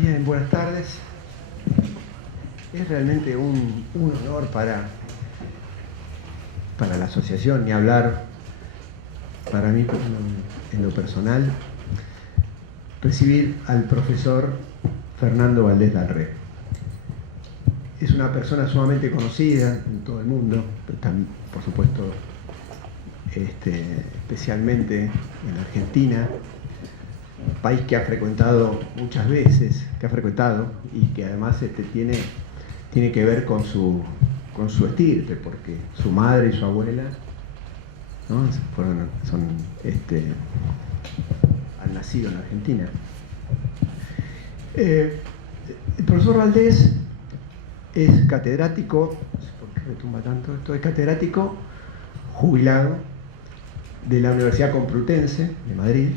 Bien, buenas tardes. Es realmente un honor para la asociación, ni hablar para mí en lo personal, recibir al profesor Fernando Valdés Dalré. Es una persona sumamente conocida en todo el mundo, pero también, por supuesto, especialmente en Argentina, país que ha frecuentado muchas veces, y que además tiene que ver con su estirpe, porque su madre y su abuela, ¿no? Han nacido en Argentina. El profesor Valdés es catedrático, no sé por qué retumba tanto esto, es catedrático jubilado de la Universidad Complutense de Madrid.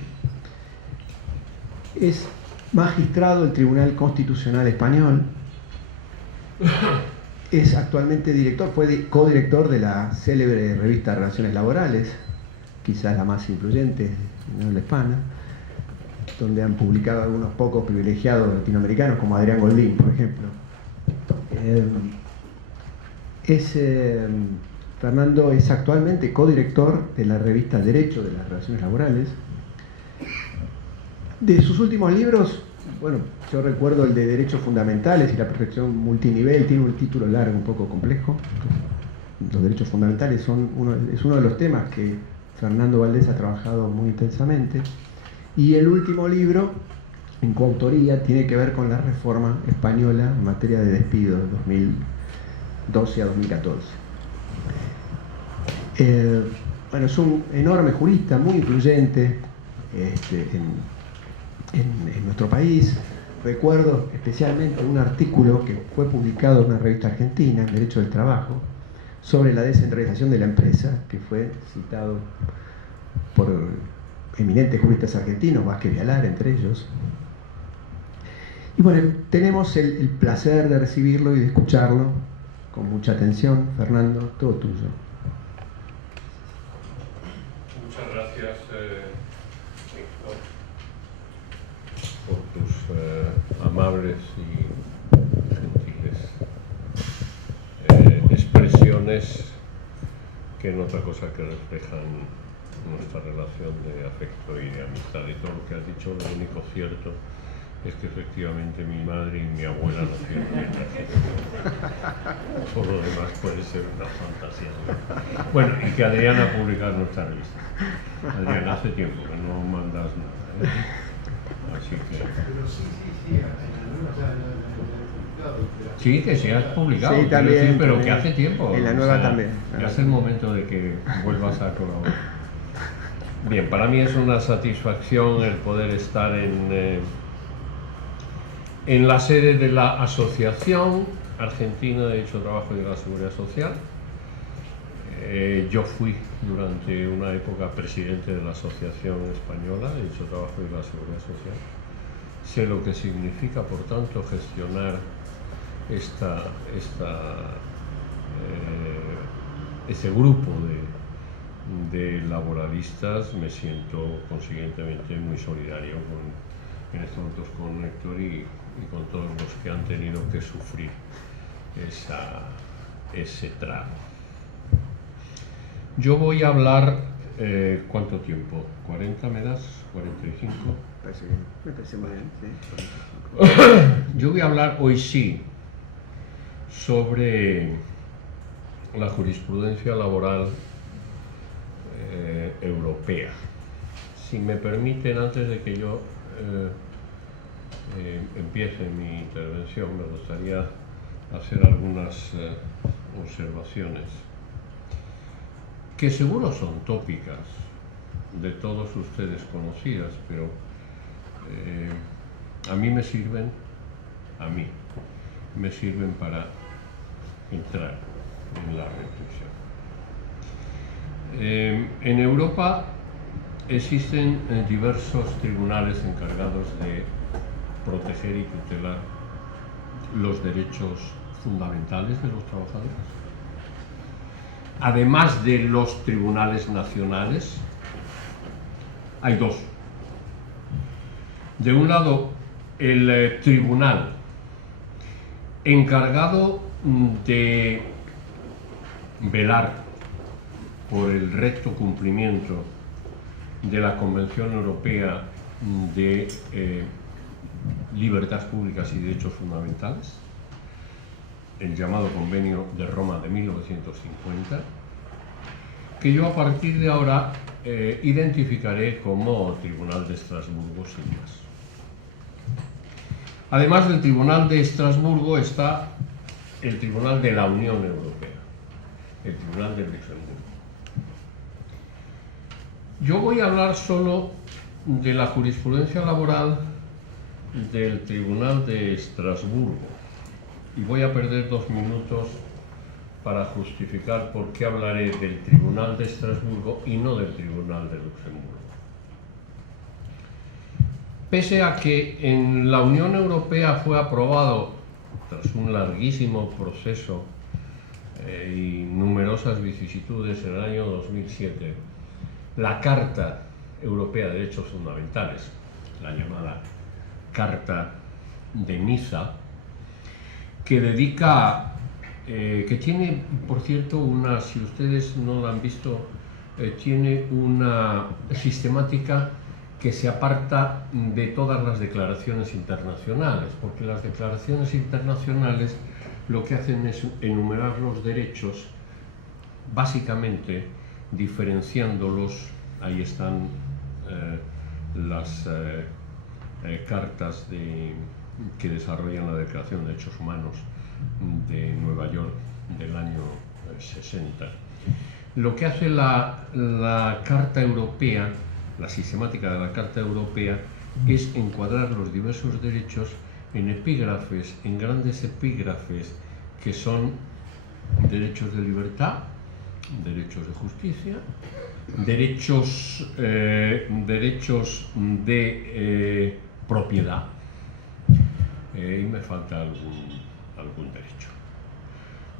Es magistrado del Tribunal Constitucional Español. Es actualmente fue codirector de la célebre revista Relaciones Laborales, quizás la más influyente en habla hispana, donde han publicado algunos pocos privilegiados latinoamericanos, como Adrián Goldín, por ejemplo. Fernando es actualmente codirector de la revista Derecho de las Relaciones Laborales. De sus últimos libros, bueno, yo recuerdo el de Derechos Fundamentales y la Protección Multinivel, tiene un título largo, un poco complejo. Los derechos fundamentales es uno de los temas que Fernando Valdés ha trabajado muy intensamente. Y el último libro, en coautoría, tiene que ver con la reforma española en materia de despido de 2012 a 2014. Bueno, es un enorme jurista, muy influyente en nuestro país. Recuerdo especialmente un artículo que fue publicado en una revista argentina, Derecho del Trabajo, sobre la descentralización de la empresa, que fue citado por eminentes juristas argentinos, Vázquez Vialar entre ellos. Y bueno, tenemos el placer de recibirlo y de escucharlo con mucha atención. Fernando, todo tuyo. Muchas gracias, Víctor, por tus amables y gentiles expresiones que no otra cosa que reflejan nuestra relación de afecto y de amistad. Y todo lo que has dicho, lo único cierto es que efectivamente mi madre y mi abuela nacieron en Argentina. Por lo demás puede ser una fantasía. Bueno, y que Adrián ha publicado nuestra revista. Adrián, hace tiempo que no mandas nada, ¿eh? Así que... Pero sí, Sí, que sí has publicado, sí, también, decir, pero también. Que hace tiempo. En la nueva también. Ya es el momento de que vuelvas a colaborar. Bien, para mí es una satisfacción el poder estar en la sede de la Asociación Argentina de Derecho del Trabajo y de la Seguridad Social. Yo fui durante una época presidente de la Asociación Española de Derecho del Trabajo y de la Seguridad Social. Sé lo que significa, por tanto, gestionar ese grupo de laboralistas. Me siento consiguientemente muy solidario en estos momentos con Héctor y con todos los que han tenido que sufrir ese trago. Yo voy a hablar, ¿cuánto tiempo? ¿40 me das? ¿45? Me parece muy bien, sí. Yo voy a hablar hoy sí sobre la jurisprudencia laboral europea. Si me permiten, antes de que yo empiece mi intervención, me gustaría hacer algunas observaciones que seguro son tópicas, de todos ustedes conocidas, pero a mí me sirven para entrar en la reflexión. En Europa existen diversos tribunales encargados de proteger y tutelar los derechos fundamentales de los trabajadores. Además de los tribunales nacionales, hay dos. De un lado, el tribunal encargado de velar por el recto cumplimiento de la Convención Europea de Libertades Públicas y Derechos Fundamentales, el llamado Convenio de Roma de 1950, que yo a partir de ahora identificaré como Tribunal de Estrasburgo sin más. Además del Tribunal de Estrasburgo está el Tribunal de la Unión Europea, el Tribunal de Luxemburgo. Yo voy a hablar solo de la jurisprudencia laboral del Tribunal de Estrasburgo y voy a perder 2 minutos para justificar por qué hablaré del Tribunal de Estrasburgo y no del Tribunal de Luxemburgo. Pese a que en la Unión Europea fue aprobado, tras un larguísimo proceso y numerosas vicisitudes en el año 2007, la Carta Europea de Derechos Fundamentales, la llamada Carta de Niza, que dedica, que tiene, por cierto, una, si ustedes no la han visto, tiene una sistemática que se aparta de todas las declaraciones internacionales, porque las declaraciones internacionales lo que hacen es enumerar los derechos, básicamente diferenciándolos. Ahí están las cartas que desarrollan la Declaración de Derechos Humanos de Nueva York del año 60. Lo que hace la Carta Europea, la sistemática de la Carta Europea, es encuadrar los diversos derechos en epígrafes, en grandes epígrafes, que son derechos de libertad, derechos de justicia, derechos de propiedad, y me falta algún derecho.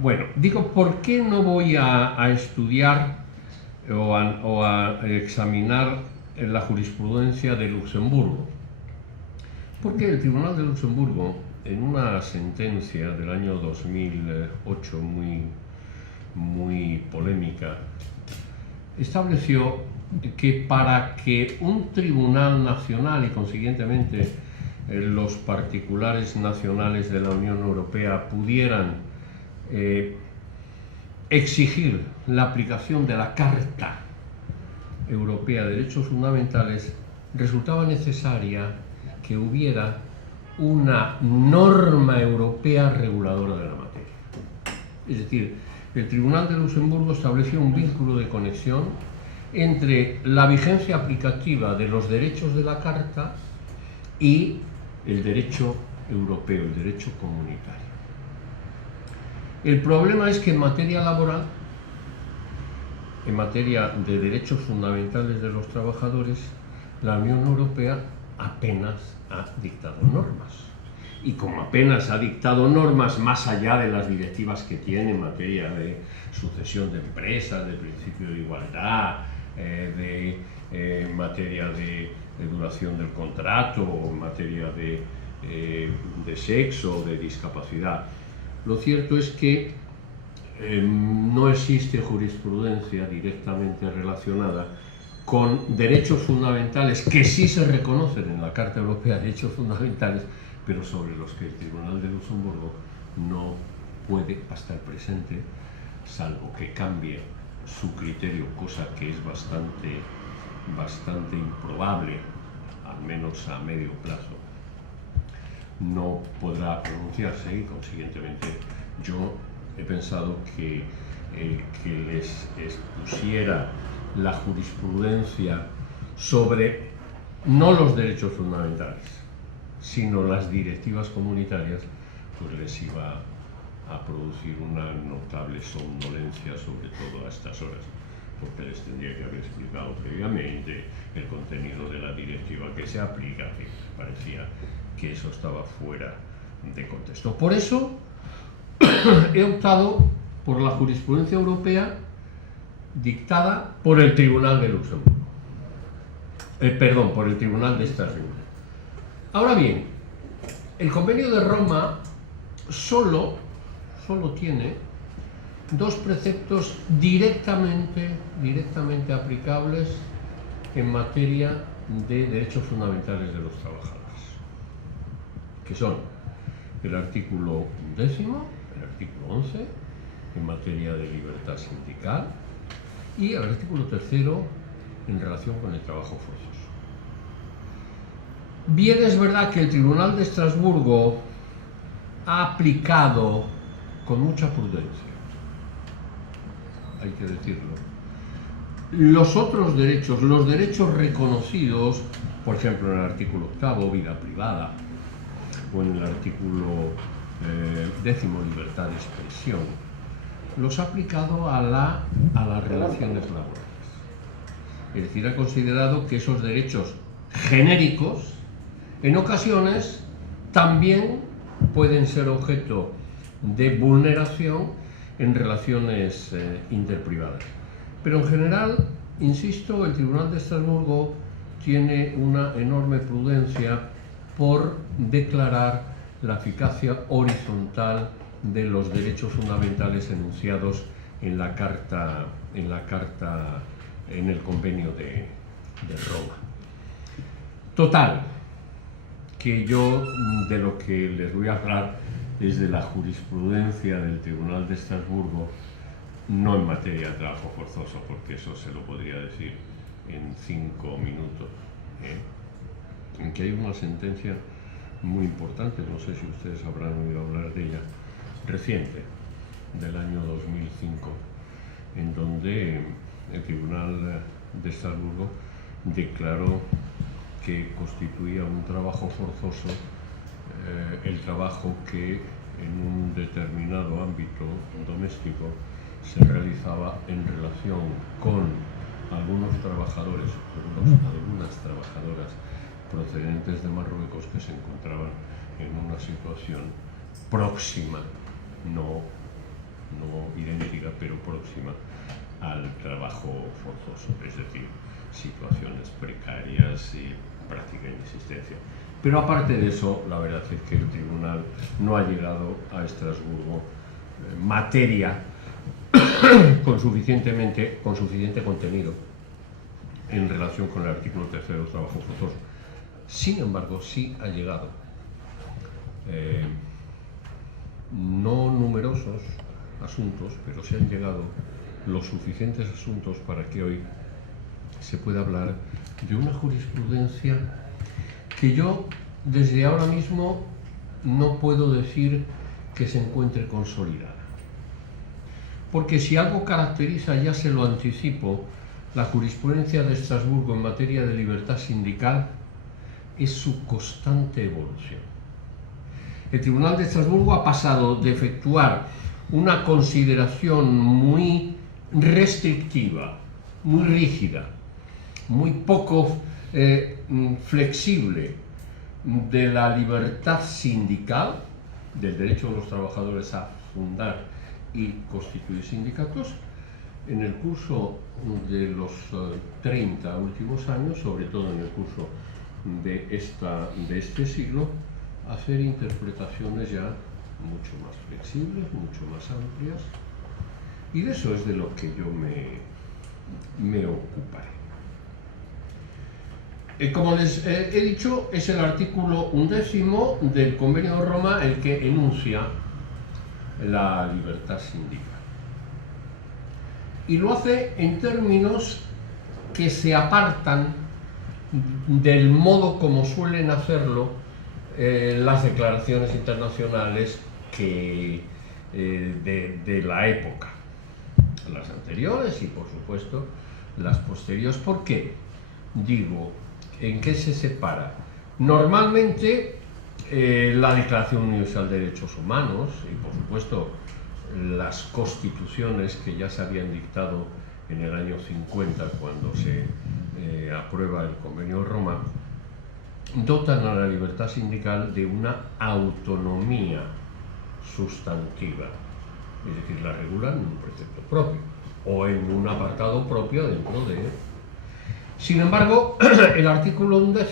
Bueno, digo, ¿por qué no voy a estudiar o a examinar la jurisprudencia de Luxemburgo? Porque el Tribunal de Luxemburgo, en una sentencia del año 2008 muy polémica, estableció que para que un tribunal nacional y consiguientemente los particulares nacionales de la Unión Europea pudieran exigir la aplicación de la Carta Europea de Derechos Fundamentales, resultaba necesaria que hubiera una norma europea reguladora de la materia. Es decir, el Tribunal de Luxemburgo estableció un vínculo de conexión entre la vigencia aplicativa de los derechos de la Carta y el derecho europeo, el derecho comunitario. El problema es que en materia laboral, en materia de derechos fundamentales de los trabajadores, la Unión Europea apenas ha dictado normas. Y como apenas ha dictado normas más allá de las directivas que tiene en materia de sucesión de empresas, de principio de igualdad, en materia de duración del contrato, o en materia de sexo, de discapacidad, lo cierto es que no existe jurisprudencia directamente relacionada con derechos fundamentales que sí se reconocen en la Carta Europea de Derechos Fundamentales, pero sobre los que el Tribunal de Luxemburgo no puede hasta el presente, salvo que cambie su criterio, cosa que es bastante improbable, al menos a medio plazo, no podrá pronunciarse, y consiguientemente yo he pensado que les expusiera la jurisprudencia sobre no los derechos fundamentales, sino las directivas comunitarias, pues les iba a producir una notable somnolencia, sobre todo a estas horas, porque les tendría que haber explicado previamente el contenido de la directiva que se aplica, que parecía que eso estaba fuera de contexto. Por eso he optado por la jurisprudencia europea dictada por el Tribunal de Luxemburgo. Perdón, por el Tribunal de Estrasburgo. Ahora bien, el Convenio de Roma solo tiene dos preceptos directamente aplicables en materia de derechos fundamentales de los trabajadores, que son el artículo 10, el artículo 11, en materia de libertad sindical, y el artículo 3 en relación con el trabajo forzoso. Bien, es verdad que el Tribunal de Estrasburgo ha aplicado con mucha prudencia, hay que decirlo, los otros derechos, los derechos reconocidos, por ejemplo en el artículo 8, vida privada, o en el artículo 10, libertad de expresión, los ha aplicado a las relaciones laborales. Es decir, ha considerado que esos derechos genéricos en ocasiones también pueden ser objeto de vulneración en relaciones interprivadas. Pero en general, insisto, el Tribunal de Estrasburgo tiene una enorme prudencia por declarar la eficacia horizontal de los derechos fundamentales enunciados en el Convenio de Roma. Total, que yo de lo que les voy a hablar es de la jurisprudencia del Tribunal de Estrasburgo, no en materia de trabajo forzoso, porque eso se lo podría decir en 5 minutos, en que hay una sentencia muy importante, no sé si ustedes habrán oído hablar de ella, reciente, del año 2005, en donde el Tribunal de Estrasburgo declaró que constituía un trabajo forzoso el trabajo que en un determinado ámbito doméstico se realizaba en relación con algunos trabajadores, algunas trabajadoras procedentes de Marruecos que se encontraban en una situación próxima, no idéntica, pero próxima al trabajo forzoso, es decir, situaciones precarias y práctica inexistencia. Pero aparte de eso, la verdad es que el tribunal no ha llegado a Estrasburgo materia con suficiente contenido en relación con el artículo 3 del trabajo forzoso. Sin embargo, sí ha llegado no numerosos asuntos, pero sí han llegado los suficientes asuntos para que hoy se pueda hablar de una jurisprudencia que yo desde ahora mismo no puedo decir que se encuentre consolidada. Porque si algo caracteriza, ya se lo anticipo, la jurisprudencia de Estrasburgo en materia de libertad sindical, es su constante evolución. El Tribunal de Estrasburgo ha pasado de efectuar una consideración muy restrictiva, muy rígida, muy poco flexible de la libertad sindical, del derecho de los trabajadores a fundar y constituir sindicatos, en el curso de los 30 últimos años, sobre todo en el curso de este siglo, hacer interpretaciones ya mucho más flexibles, mucho más amplias, y de eso es de lo que yo me ocuparé. Como les he dicho, es el artículo 11 del Convenio de Roma el que enuncia la libertad sindical. Y lo hace en términos que se apartan del modo como suelen hacerlo las declaraciones internacionales de la época, las anteriores y por supuesto las posteriores. ¿Por qué? Digo, ¿en qué se separa? Normalmente la Declaración Universal de Derechos Humanos y por supuesto las constituciones que ya se habían dictado en el año 50 cuando se aprueba el Convenio de Roma, dotan a la libertad sindical de una autonomía sustantiva, es decir, la regulan en un precepto propio o en un apartado propio dentro de él. Sin embargo, el artículo 11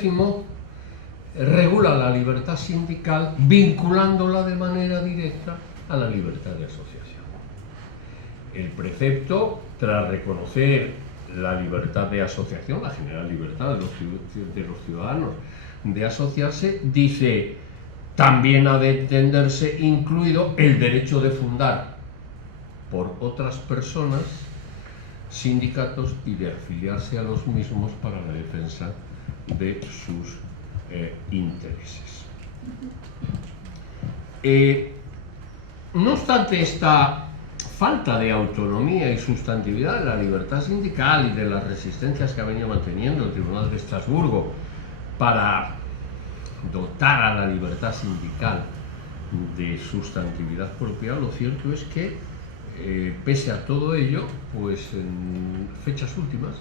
regula la libertad sindical vinculándola de manera directa a la libertad de asociación. El precepto, tras reconocer la libertad de asociación, la general libertad de los ciudadanos de asociarse, dice: también ha de entenderse incluido el derecho de fundar por otras personas sindicatos y de afiliarse a los mismos para la defensa de sus intereses. No obstante esta falta de autonomía y sustantividad de la libertad sindical y de las resistencias que ha venido manteniendo el Tribunal de Estrasburgo para dotar a la libertad sindical de sustantividad propia, lo cierto es que pese a todo ello, pues en fechas últimas,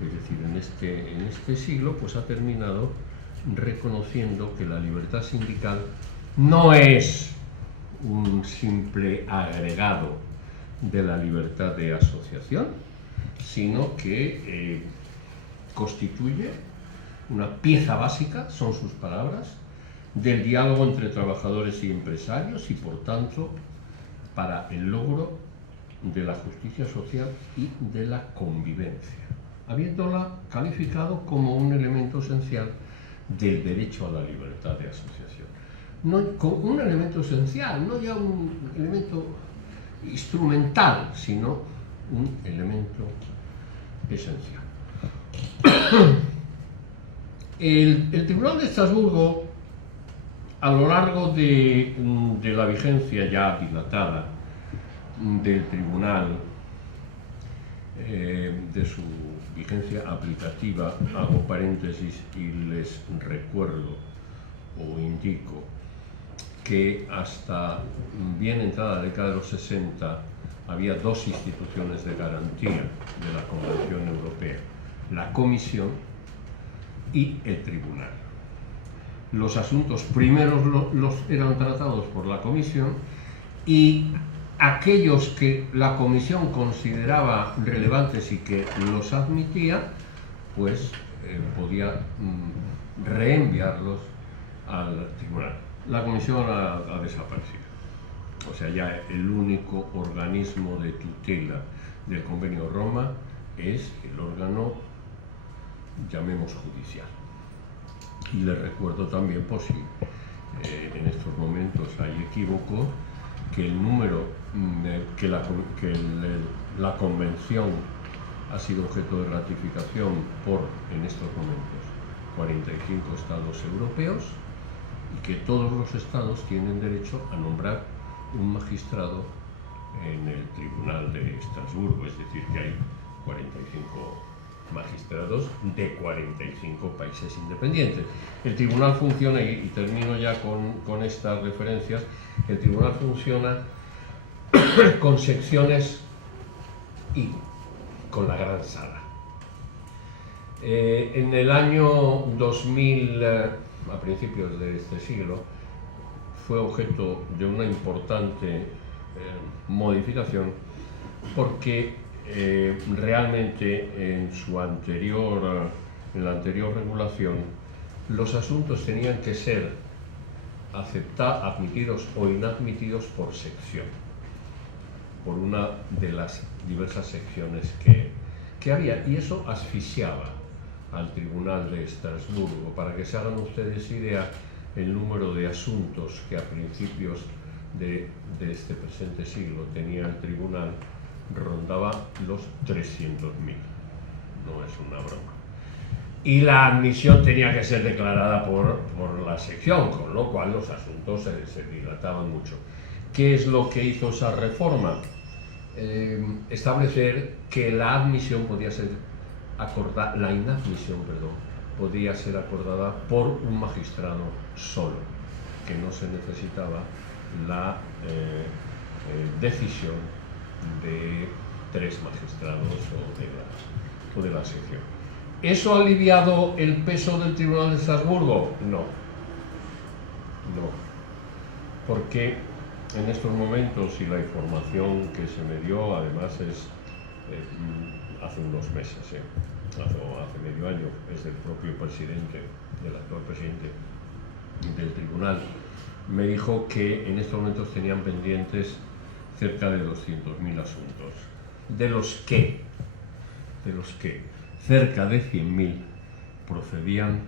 es decir, en este siglo, pues ha terminado reconociendo que la libertad sindical no es un simple agregado de la libertad de asociación, sino que constituye una pieza básica, son sus palabras, del diálogo entre trabajadores y empresarios y, por tanto, para el logro de la justicia social y de la convivencia, habiéndola calificado como un elemento esencial del derecho a la libertad de asociación. No, como un elemento esencial, no ya un elemento instrumental, sino un elemento esencial. El Tribunal de Estrasburgo, a lo largo de la vigencia ya dilatada del Tribunal, de su vigencia aplicativa, hago paréntesis y les recuerdo o indico que hasta bien entrada la década de los 60 había dos instituciones de garantía de la Convención Europea: la Comisión y el Tribunal. Los asuntos primeros los eran tratados por la Comisión, y aquellos que la Comisión consideraba relevantes y que los admitía, pues podía reenviarlos al Tribunal. La Comisión ha desaparecido. O sea, ya el único organismo de tutela del Convenio Roma es el órgano, llamemos, judicial. Y les recuerdo también, por si en estos momentos hay equívoco, que el número que la Convención ha sido objeto de ratificación por, en estos momentos, 45 Estados europeos, y que todos los Estados tienen derecho a nombrar un magistrado en el Tribunal de Estrasburgo, es decir, que hay 45 magistrados de 45 países independientes. El tribunal funciona, y termino ya con estas referencias, el tribunal funciona con secciones y con la gran sala. En el año 2000, a principios de este siglo, fue objeto de una importante modificación, porque realmente en la anterior regulación los asuntos tenían que ser admitidos o inadmitidos por sección, por una de las diversas secciones que había, y eso asfixiaba al Tribunal de Estrasburgo. Para que se hagan ustedes idea, el número de asuntos que a principios de este presente siglo tenía el Tribunal rondaba los 300.000, no es una broma. Y la admisión tenía que ser declarada por la sección, con lo cual los asuntos se dilataban mucho. ¿Qué es lo que hizo esa reforma? Establecer que la inadmisión podía ser acordada por un magistrado solo, que no se necesitaba la decisión de 3 magistrados o de la sección. ¿Eso ha aliviado el peso del Tribunal de Estrasburgo? No, porque en estos momentos, y la información que se me dio además es hace unos meses, hace medio año, es del propio presidente, del actual presidente del tribunal me dijo que en estos momentos tenían pendientes cerca de 200.000 asuntos, de los que cerca de 100.000 procedían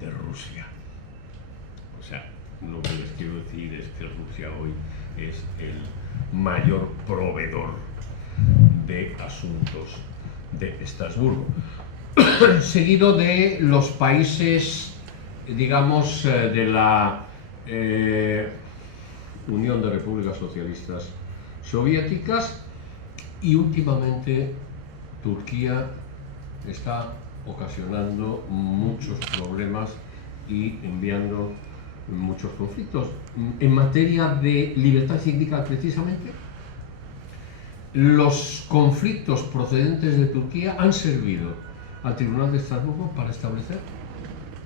de Rusia. O sea, lo que les quiero decir es que Rusia hoy es el mayor proveedor de asuntos de Estrasburgo, seguido de los países, digamos, de la Unión de Repúblicas Socialistas Soviéticas, y últimamente Turquía está ocasionando muchos problemas y enviando muchos conflictos. En materia de libertad sindical, precisamente, los conflictos procedentes de Turquía han servido al Tribunal de Estrasburgo para establecer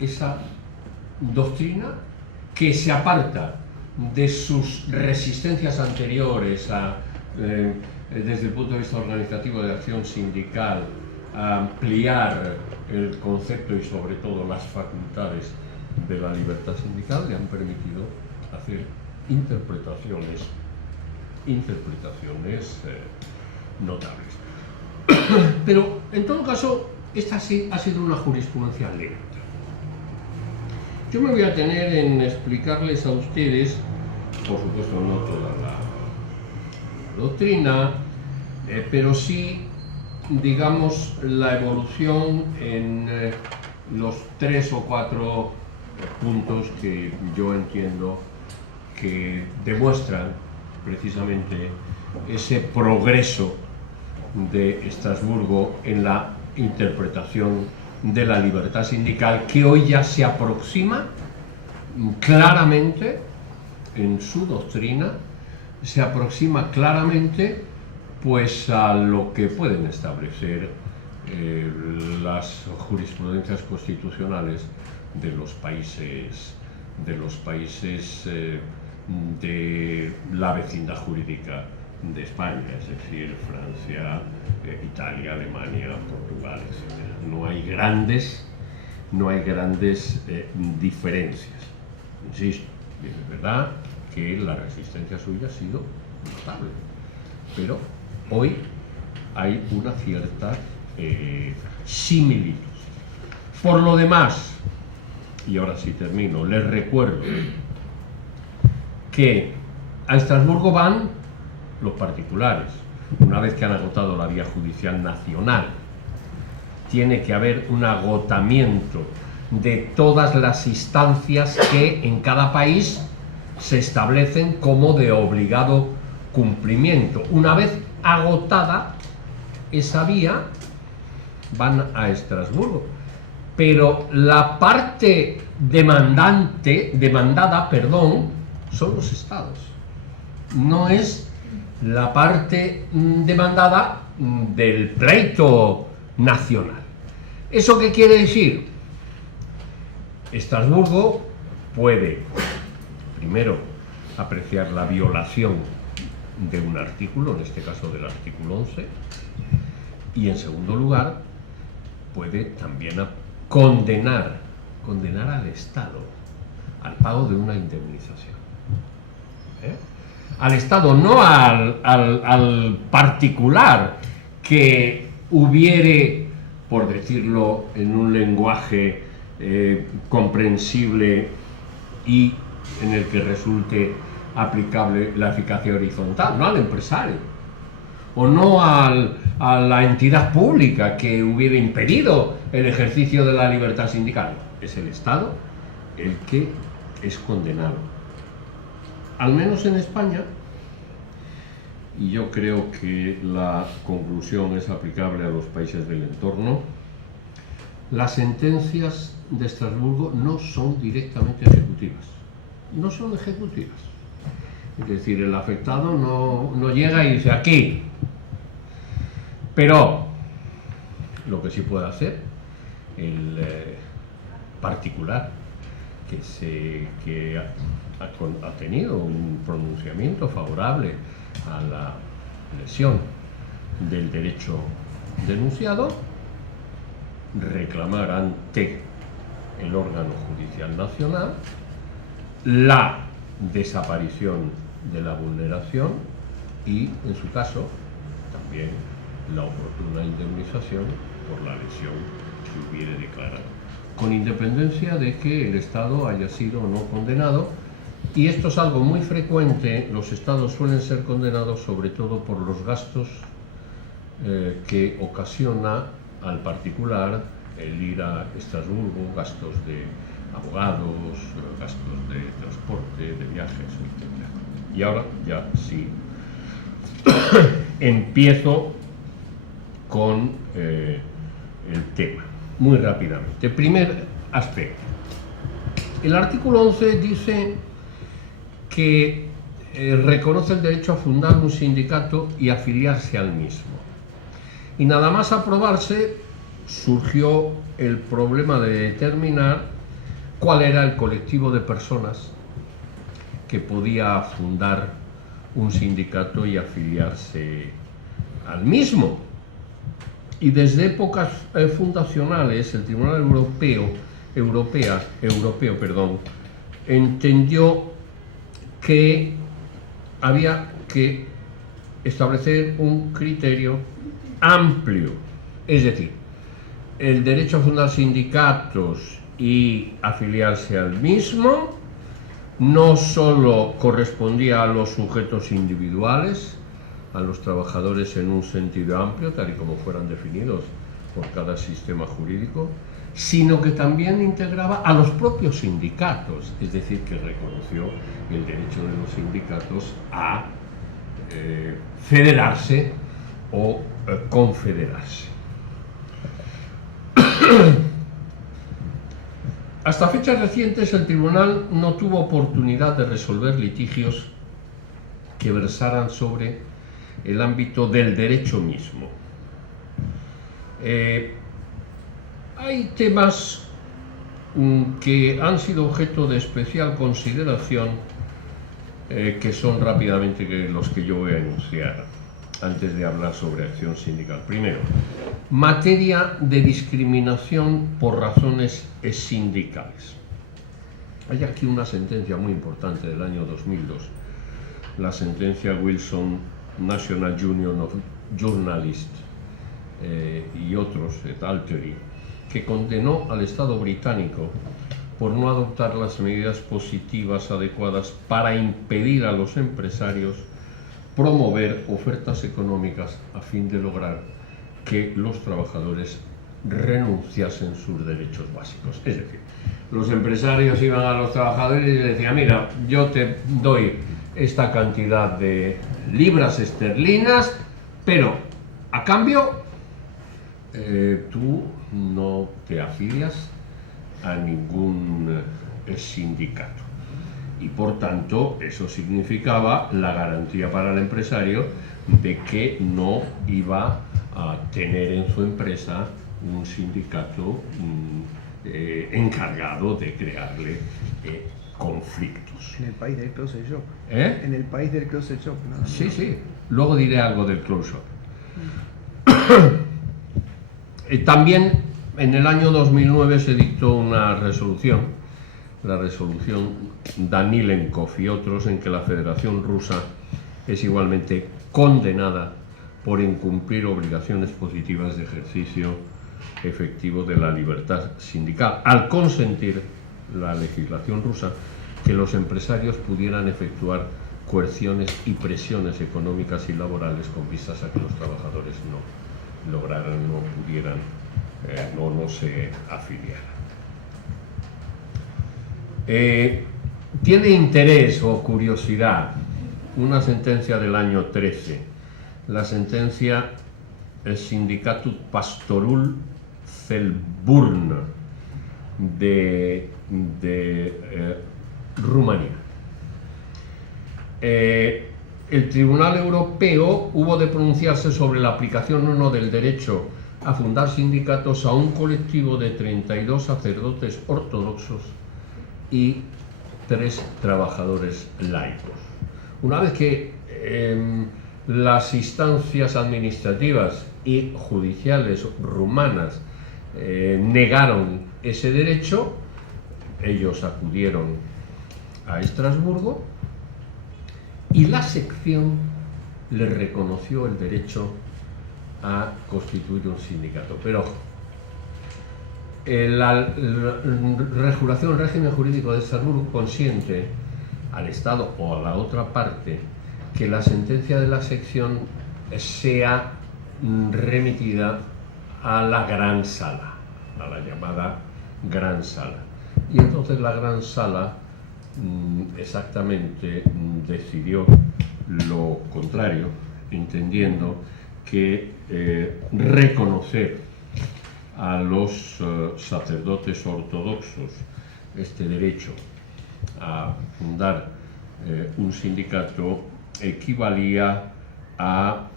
esa doctrina que se aparta de sus resistencias anteriores desde el punto de vista organizativo de acción sindical, a ampliar el concepto y sobre todo las facultades de la libertad sindical, le han permitido hacer interpretaciones notables. Pero en todo caso, esta sí ha sido una jurisprudencia lenta. Yo me voy a tener en explicarles a ustedes, por supuesto no toda la doctrina, pero sí, digamos, la evolución en los 3 o 4 puntos que yo entiendo que demuestran precisamente ese progreso de Estrasburgo en la interpretación de la libertad sindical, que hoy ya se aproxima claramente en su doctrina, se aproxima claramente pues a lo que pueden establecer las jurisprudencias constitucionales de los países de la vecindad jurídica de España, es decir, Francia, Italia, Alemania, Portugal, etc. No hay grandes diferencias. Insisto, es verdad que la resistencia suya ha sido notable, pero hoy hay una cierta similitud. Por lo demás, y ahora sí termino, les recuerdo que a Estrasburgo van los particulares. Una vez que han agotado la vía judicial nacional, tiene que haber un agotamiento de todas las instancias que en cada país se establecen como de obligado cumplimiento. Una vez agotada esa vía, van a Estrasburgo. Pero la parte demandada, son los estados. No es la parte demandada del pleito nacional. ¿Eso qué quiere decir? Estrasburgo puede, primero, apreciar la violación de un artículo, en este caso del artículo 11, y en segundo lugar, puede también condenar al Estado al pago de una indemnización. Al Estado, no al particular que hubiere, por decirlo en un lenguaje comprensible y en el que resulte aplicable la eficacia horizontal, no al empresario, o no a la entidad pública que hubiera impedido el ejercicio de la libertad sindical. Es el Estado el que es condenado. Al menos en España, y yo creo que la conclusión es aplicable a los países del entorno, las sentencias de Estrasburgo no son directamente ejecutivas. No son ejecutivas. Es decir, el afectado no llega y dice aquí. Pero lo que sí puede hacer el particular que ha tenido un pronunciamiento favorable a la lesión del derecho denunciado, reclamar ante el órgano judicial nacional la desaparición de la vulneración y, en su caso, también la oportuna indemnización por la lesión que hubiere declarado, con independencia de que el Estado haya sido o no condenado. Y esto es algo muy frecuente. Los Estados suelen ser condenados sobre todo por los gastos que ocasiona al particular el ir a Estrasburgo, gastos de abogados, gastos de transporte, de viajes, etc. Y ahora ya sí empiezo con el tema, muy rápidamente. Primer aspecto. El artículo 11 dice que reconoce el derecho a fundar un sindicato y afiliarse al mismo. Y nada más aprobarse, surgió el problema de determinar cuál era el colectivo de personas que podía fundar un sindicato y afiliarse al mismo. Y desde épocas fundacionales, el Tribunal Europeo entendió que había que establecer un criterio amplio, es decir, el derecho a fundar sindicatos y afiliarse al mismo no solo correspondía a los sujetos individuales, a los trabajadores en un sentido amplio, tal y como fueran definidos por cada sistema jurídico, sino que también integraba a los propios sindicatos, es decir, que reconoció el derecho de los sindicatos a federarse o confederarse. Hasta fechas recientes el tribunal no tuvo oportunidad de resolver litigios que versaran sobre el ámbito del derecho mismo. Hay temas que han sido objeto de especial consideración, que son rápidamente los que yo voy a enunciar antes de hablar sobre acción sindical. Primero, materia de discriminación por razones sindicales. Hay aquí una sentencia muy importante del año 2002, la sentencia Wilson National Union of Journalists y otros, et alteri, que condenó al Estado británico por no adoptar las medidas positivas adecuadas para impedir a los empresarios promover ofertas económicas a fin de lograr que los trabajadores renunciasen sus derechos básicos. Es decir, los empresarios iban a los trabajadores y les decían: mira, yo te doy esta cantidad de libras esterlinas, pero a cambio tú no te afilias a ningún sindicato. Y por tanto eso significaba la garantía para el empresario de que no iba a tener en su empresa un sindicato encargado de crearle conflictos. En el país del closed shop. En el país del closed shop. No, sí, sí. Luego diré algo del closed shop. También en el año 2009 se dictó una resolución, la resolución Danilenkov y otros, en que la Federación Rusa es igualmente condenada por incumplir obligaciones positivas de ejercicio efectivo de la libertad sindical, al consentir la legislación rusa que los empresarios pudieran efectuar coerciones y presiones económicas y laborales con vistas a que los trabajadores no lograran, no pudieran, no se afiliaran. Tiene interés o curiosidad una sentencia del año 13, la sentencia Syndicatul Pastorul Celburn de Rumanía. El Tribunal Europeo hubo de pronunciarse sobre la aplicación o no del derecho a fundar sindicatos a un colectivo de 32 sacerdotes ortodoxos y 3 trabajadores laicos. Una vez que las instancias administrativas y judiciales rumanas negaron ese derecho, ellos acudieron a Estrasburgo y la sección le reconoció el derecho a constituir un sindicato. Pero ojo, la regulación, el régimen jurídico de Estrasburgo consiente al Estado o a la otra parte que la sentencia de la sección sea remitida a la Gran Sala, a la llamada Gran Sala. Y entonces la Gran Sala exactamente decidió lo contrario, entendiendo que reconocer a los sacerdotes ortodoxos este derecho a fundar un sindicato equivalía a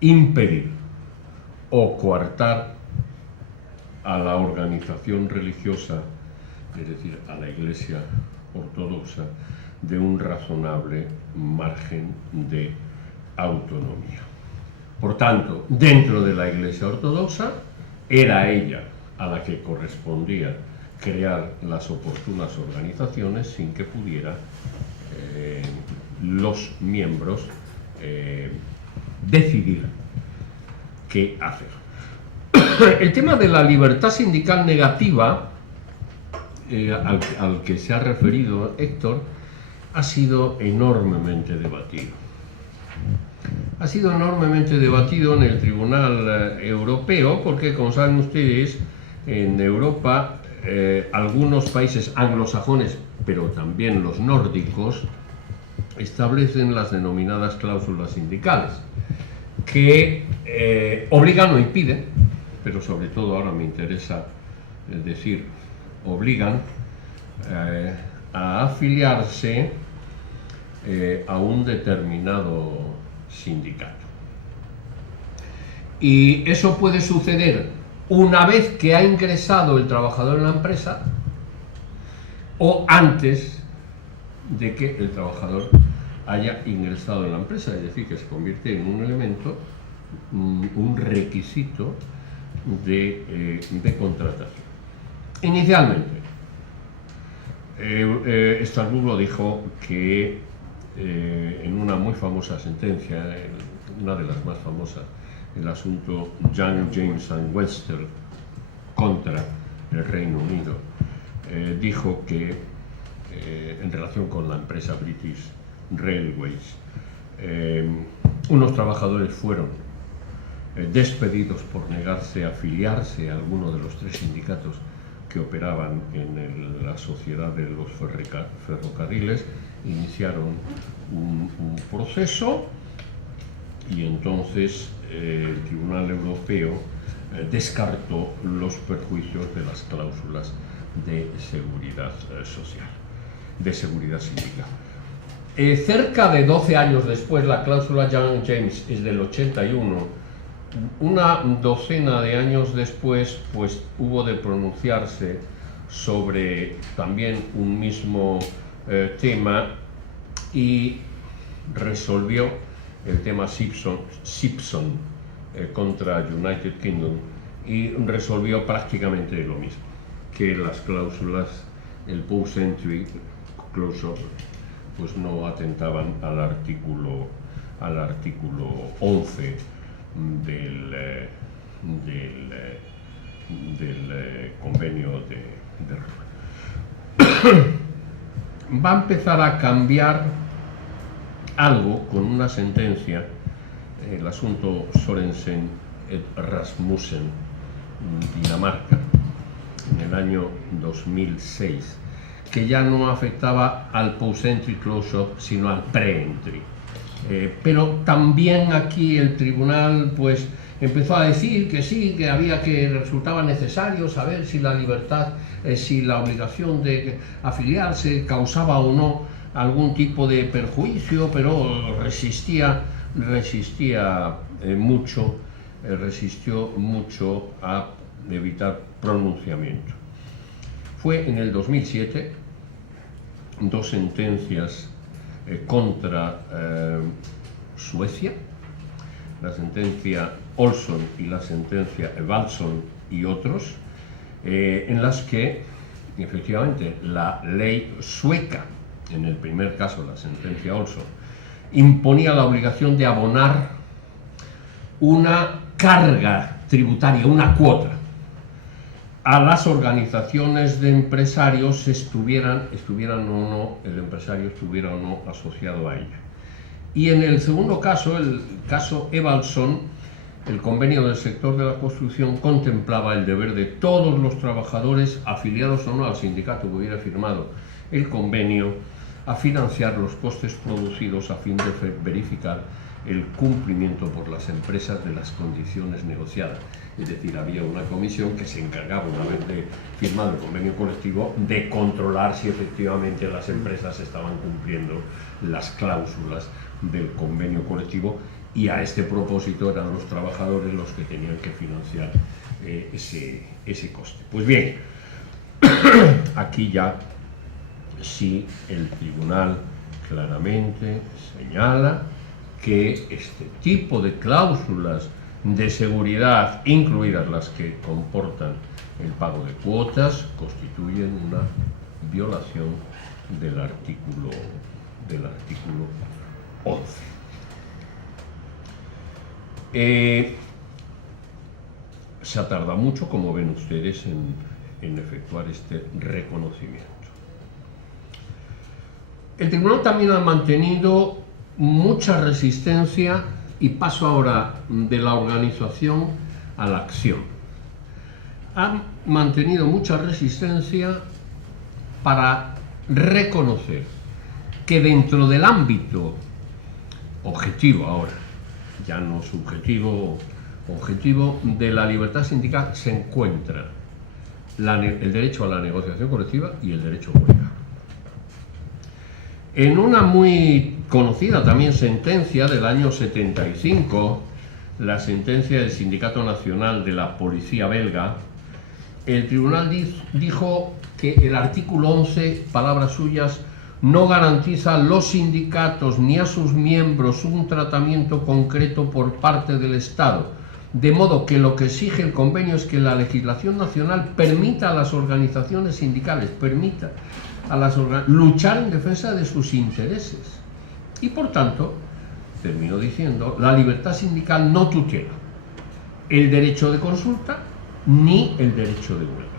impedir o coartar a la organización religiosa, es decir, a la Iglesia ortodoxa, de un razonable margen de autonomía. Por tanto, dentro de la Iglesia ortodoxa, era ella a la que correspondía crear las oportunas organizaciones sin que pudiera los miembros decidir qué hacer. El tema de la libertad sindical negativa, al que se ha referido Héctor, ha sido enormemente debatido. Ha sido enormemente debatido en el Tribunal Europeo porque, como saben ustedes, en Europa algunos países anglosajones, pero también los nórdicos, establecen las denominadas cláusulas sindicales, que obligan o impiden, pero sobre todo ahora me interesa decir obligan a afiliarse a un determinado sindicato. Y eso puede suceder una vez que ha ingresado el trabajador en la empresa o antes de que el trabajador haya ingresado en la empresa, es decir, que se convierte en un elemento, un requisito de contratación. Inicialmente, Estrasburgo dijo que en una muy famosa sentencia, una de las más famosas, el asunto Young, James and Webster contra el Reino Unido, dijo que en relación con la empresa British Railways, unos trabajadores fueron despedidos por negarse a afiliarse a alguno de los tres sindicatos que operaban en la sociedad de los ferrocarriles, iniciaron un proceso y entonces el Tribunal Europeo descartó los perjuicios de las cláusulas de seguridad social, de seguridad sindical. Cerca de 12 años después, la cláusula Young James es del 81, una docena de años después, pues hubo de pronunciarse sobre también un mismo tema y resolvió el tema Simpson contra United Kingdom y resolvió prácticamente lo mismo, que las cláusulas, el post-entry closure, pues no atentaban al artículo 11 del convenio de Roma. Va a empezar a cambiar algo con una sentencia, el asunto Sorensen et Rasmussen, Dinamarca, en el año 2006, que ya no afectaba al post-entry closure, sino al pre-entry. Pero también aquí el tribunal pues empezó a decir que sí, que resultaba necesario saber si la libertad, si la obligación de afiliarse causaba o no algún tipo de perjuicio, pero resistió mucho a evitar pronunciamiento. Fue en el 2007 dos sentencias contra Suecia, la sentencia Olsson y la sentencia Evaldsson y otros, en las que efectivamente, la ley sueca, en el primer caso, la sentencia Olsson, imponía la obligación de abonar una carga tributaria, una cuota, a las organizaciones de empresarios, estuvieran o no, el empresario estuviera o no asociado a ella. Y en el segundo caso, el caso Evalson, el convenio del sector de la construcción contemplaba el deber de todos los trabajadores, afiliados o no al sindicato que hubiera firmado el convenio, a financiar los costes producidos a fin de verificar el cumplimiento por las empresas de las condiciones negociadas. Es decir, había una comisión que se encargaba, una vez de firmado el convenio colectivo, de controlar si efectivamente las empresas estaban cumpliendo las cláusulas del convenio colectivo, y a este propósito eran los trabajadores los que tenían que financiar ese coste. Pues bien, aquí ya sí el tribunal claramente señala que este tipo de cláusulas de seguridad, incluidas las que comportan el pago de cuotas, constituyen una violación del artículo 11. Se ha tardado mucho, como ven ustedes, en efectuar este reconocimiento. El tribunal también ha mantenido mucha resistencia, y paso ahora de la organización a la acción. Ha mantenido mucha resistencia para reconocer que dentro del ámbito objetivo ahora, ya no subjetivo, objetivo de la libertad sindical, se encuentra el derecho a la negociación colectiva y el derecho a huelga. En una muy conocida también sentencia del año 75, la sentencia del Sindicato Nacional de la Policía Belga, el tribunal dijo que el artículo 11, palabras suyas, no garantiza a los sindicatos ni a sus miembros un tratamiento concreto por parte del Estado, de modo que lo que exige el convenio es que la legislación nacional permita a las organizaciones sindicales, luchar en defensa de sus intereses. Y por tanto, terminó diciendo, la libertad sindical no tutela el derecho de consulta ni el derecho de huelga,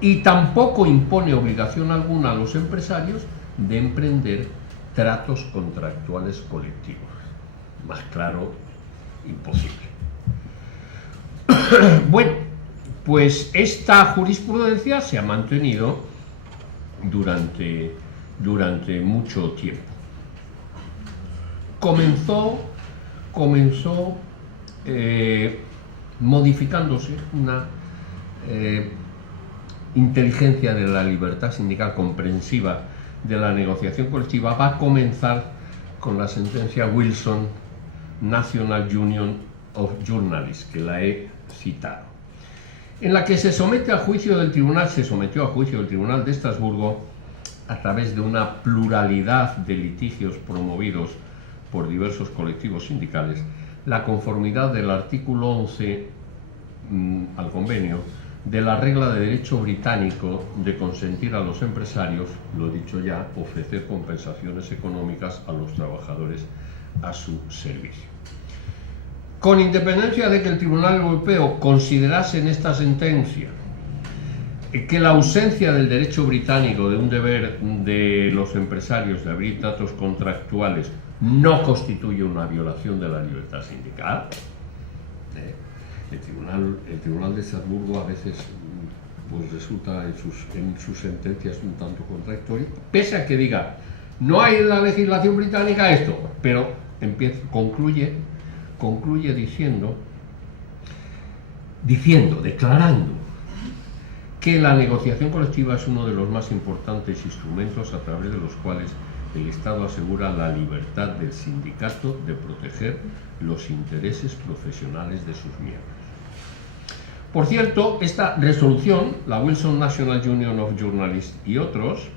y tampoco impone obligación alguna a los empresarios de emprender tratos contractuales colectivos. Más claro, imposible. Bueno, pues esta jurisprudencia se ha mantenido durante mucho tiempo. Comenzó modificándose una inteligencia de la libertad sindical comprensiva de la negociación colectiva. Va a comenzar con la sentencia Wilson National Union of Journalists, que la he citado, en la que se sometió a juicio del Tribunal de Estrasburgo, a través de una pluralidad de litigios promovidos por diversos colectivos sindicales, la conformidad del artículo 11 al convenio de la regla de derecho británico de consentir a los empresarios, lo dicho ya, ofrecer compensaciones económicas a los trabajadores a su servicio. Con independencia de que el Tribunal Europeo considerase en esta sentencia que la ausencia del derecho británico de un deber de los empresarios de abrir tratos contractuales no constituye una violación de la libertad sindical, el Tribunal de Estrasburgo a veces pues resulta en sus sentencias un tanto contradictorio, pese a que diga no hay en la legislación británica esto, pero concluye declarando que la negociación colectiva es uno de los más importantes instrumentos a través de los cuales el Estado asegura la libertad del sindicato de proteger los intereses profesionales de sus miembros. Por cierto, esta resolución, la Wilson National Union of Journalists y otros,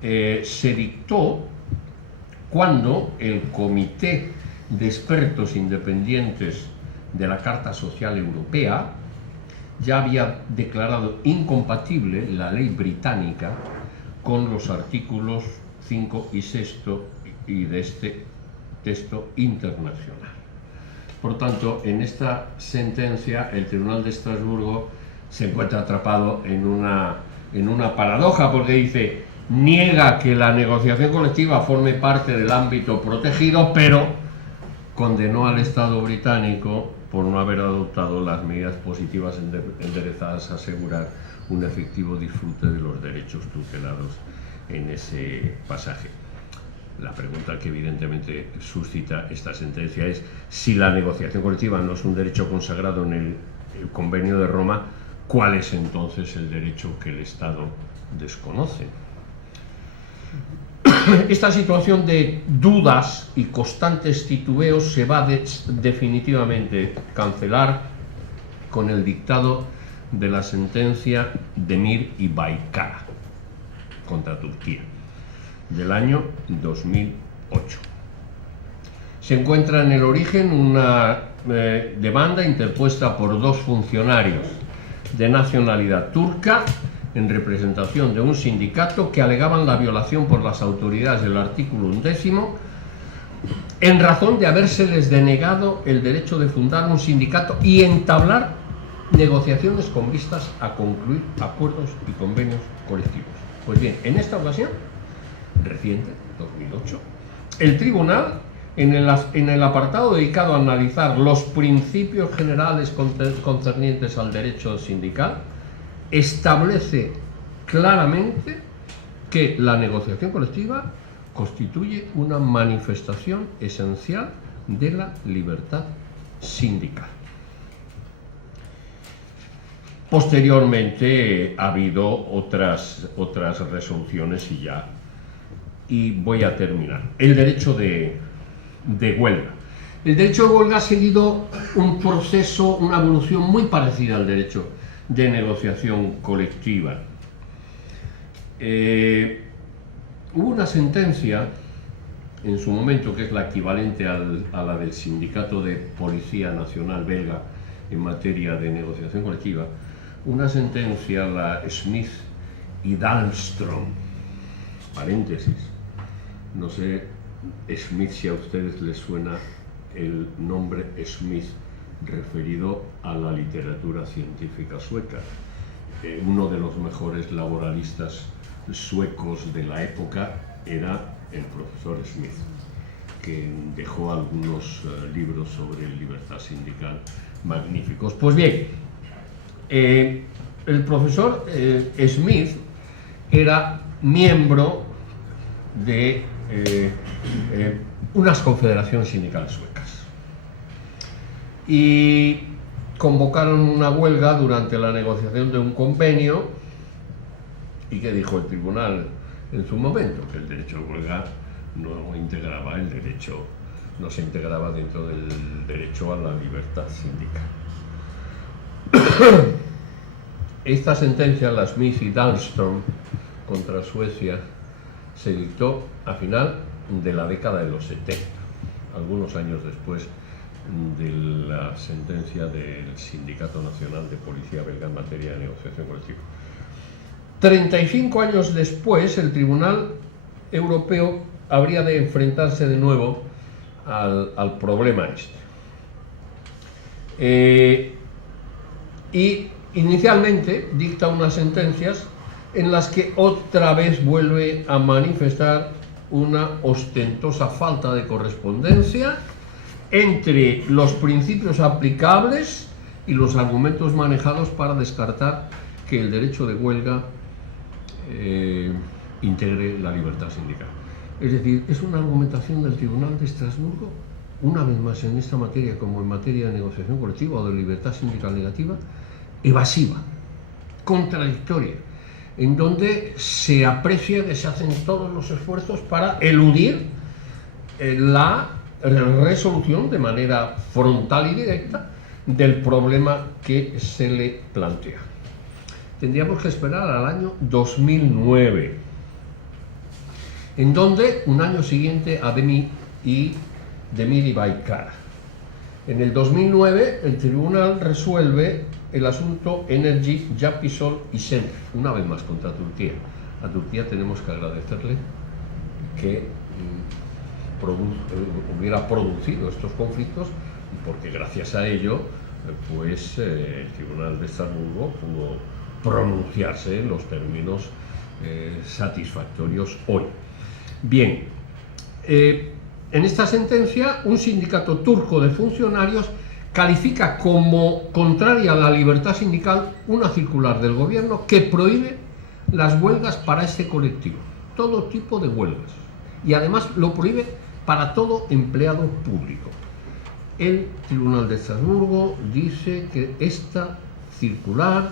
se dictó cuando el Comité de Expertos Independientes de la Carta Social Europea ya había declarado incompatible la ley británica con los artículos 5 y 6 y de este texto internacional. Por tanto, en esta sentencia el Tribunal de Estrasburgo se encuentra atrapado en una paradoja, porque dice, niega que la negociación colectiva forme parte del ámbito protegido, pero condenó al Estado británico por no haber adoptado las medidas positivas enderezadas a asegurar un efectivo disfrute de los derechos tutelados en ese pasaje. La pregunta que evidentemente suscita esta sentencia es si la negociación colectiva no es un derecho consagrado en el Convenio de Roma, ¿cuál es entonces el derecho que el Estado desconoce? Esta situación de dudas y constantes titubeos se va definitivamente a cancelar con el dictado de la sentencia de Mir y Baykara contra Turquía del año 2008. Se encuentra en el origen una demanda interpuesta por dos funcionarios de nacionalidad turca en representación de un sindicato que alegaban la violación por las autoridades del artículo 11 en razón de habérseles denegado el derecho de fundar un sindicato y entablar negociaciones con vistas a concluir acuerdos y convenios colectivos. Pues bien, en esta ocasión, reciente, 2008, el tribunal, en el apartado dedicado a analizar los principios generales concernientes al derecho sindical, establece claramente que la negociación colectiva constituye una manifestación esencial de la libertad sindical. Posteriormente ha habido otras resoluciones y voy a terminar. El derecho de huelga. El derecho de huelga ha seguido un proceso, una evolución muy parecida al derecho de negociación colectiva. Hubo una sentencia en su momento que es la equivalente a la del Sindicato de Policía Nacional belga en materia de negociación colectiva, una sentencia, la Smith y Dahlström, paréntesis, no sé, Smith, si a ustedes les suena el nombre Smith referido a la literatura científica sueca. Uno de los mejores laboralistas suecos de la época era el profesor Smith, que dejó algunos libros sobre libertad sindical magníficos. Pues bien, el profesor Smith era miembro de unas confederaciones sindicales suecas y convocaron una huelga durante la negociación de un convenio. ¿Y qué dijo el tribunal en su momento? Que el derecho de huelga no se integraba dentro del derecho a la libertad sindical. Esta sentencia, la Smith y Dahlström contra Suecia, se dictó a final de la década de los 70, algunos años después de la sentencia del Sindicato Nacional de Policía belga en materia de negociación colectiva. 35 años después, el Tribunal Europeo habría de enfrentarse de nuevo al problema este. Y inicialmente dicta unas sentencias en las que otra vez vuelve a manifestar una ostentosa falta de correspondencia entre los principios aplicables y los argumentos manejados para descartar que el derecho de huelga integre la libertad sindical. Es decir, es una argumentación del Tribunal de Estrasburgo, una vez más en esta materia como en materia de negociación colectiva o de libertad sindical negativa, evasiva, contradictoria, en donde se aprecia que se hacen todos los esfuerzos para eludir la resolución de manera frontal y directa del problema que se le plantea. Tendríamos que esperar al año 2009, en donde un año siguiente a de Mir y Baykara. En el 2009 el tribunal resuelve el asunto Energy, Yapisol y Sen, una vez más contra Turquía. A Turquía tenemos que agradecerle que hubiera producido estos conflictos, porque gracias a ello pues el Tribunal de Estrasburgo pudo pronunciarse en los términos satisfactorios hoy. Bien, en esta sentencia un sindicato turco de funcionarios califica como contraria a la libertad sindical una circular del gobierno que prohíbe las huelgas para este colectivo, todo tipo de huelgas, y además lo prohíbe para todo empleado público. El Tribunal de Estrasburgo dice que esta circular,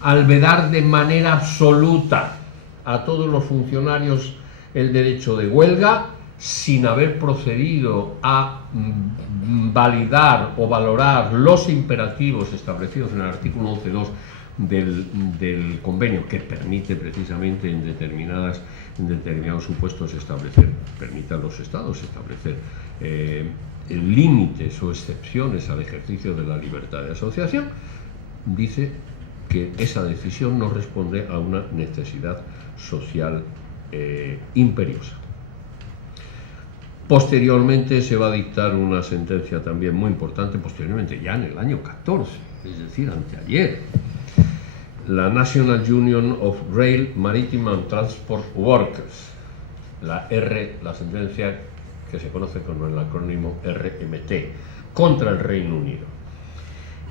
al vedar de manera absoluta a todos los funcionarios el derecho de huelga, sin haber procedido a validar o valorar los imperativos establecidos en el artículo 11.2 del convenio, que permite precisamente en determinados supuestos permite a los estados establecer límites o excepciones al ejercicio de la libertad de asociación, dice que esa decisión no responde a una necesidad social imperiosa. Posteriormente se va a dictar una sentencia también muy importante, posteriormente ya en el año 14, es decir, anteayer. La National Union of Rail, Maritime and Transport Workers, la sentencia que se conoce con el acrónimo RMT, contra el Reino Unido.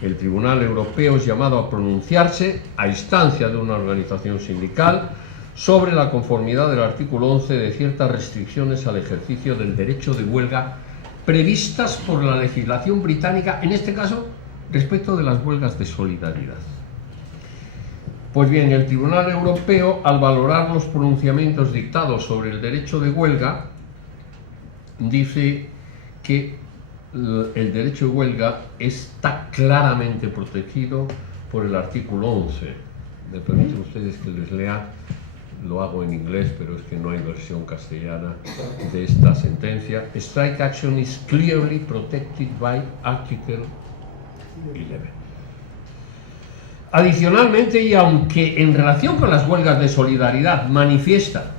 El Tribunal Europeo es llamado a pronunciarse, a instancia de una organización sindical, sobre la conformidad del artículo 11 de ciertas restricciones al ejercicio del derecho de huelga previstas por la legislación británica, en este caso, respecto de las huelgas de solidaridad. Pues bien, el Tribunal Europeo, al valorar los pronunciamientos dictados sobre el derecho de huelga, dice que el derecho de huelga está claramente protegido por el artículo 11. Me permiten ustedes que les lea, lo hago en inglés, pero es que no hay versión castellana de esta sentencia. Strike action is clearly protected by Article 11. Adicionalmente, y aunque en relación con las huelgas de solidaridad manifiesta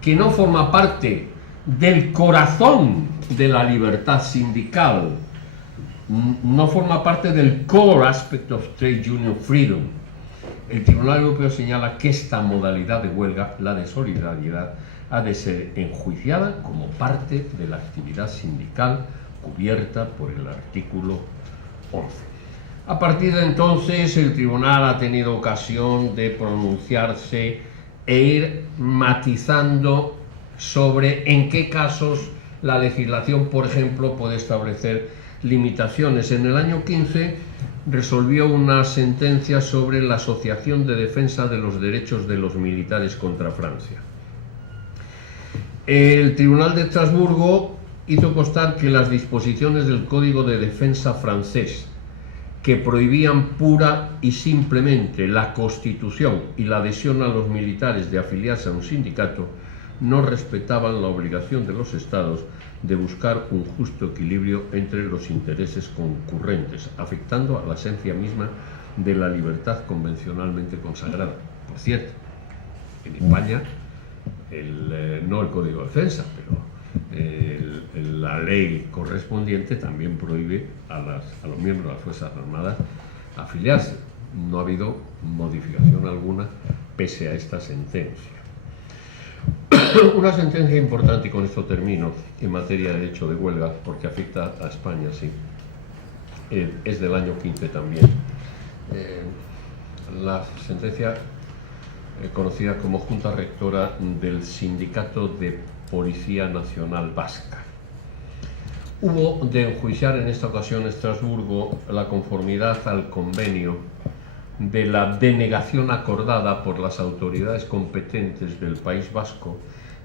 que no forma parte del corazón de la libertad sindical, no forma parte del core aspect of trade union freedom, el Tribunal Europeo señala que esta modalidad de huelga, la de solidaridad, ha de ser enjuiciada como parte de la actividad sindical cubierta por el artículo 11. A partir de entonces, el Tribunal ha tenido ocasión de pronunciarse e ir matizando sobre en qué casos la legislación, por ejemplo, puede establecer limitaciones. En el año 15 resolvió una sentencia sobre la Asociación de Defensa de los Derechos de los Militares contra Francia. El Tribunal de Estrasburgo hizo constar que las disposiciones del Código de Defensa francés, que prohibían pura y simplemente la constitución y la adhesión a los militares de afiliarse a un sindicato, no respetaban la obligación de los Estados de buscar un justo equilibrio entre los intereses concurrentes, afectando a la esencia misma de la libertad convencionalmente consagrada. Por cierto, en España, no el Código de Defensa, pero la ley correspondiente también prohíbe a los miembros de las Fuerzas Armadas afiliarse. No ha habido modificación alguna pese a esta sentencia. Una sentencia importante, y con esto termino, en materia de derecho de huelga, porque afecta a España, sí, es del año 15 también. La sentencia conocida como Junta Rectora del Sindicato de Policía Nacional Vasca. Hubo de enjuiciar en esta ocasión Estrasburgo la conformidad al convenio de la denegación acordada por las autoridades competentes del País Vasco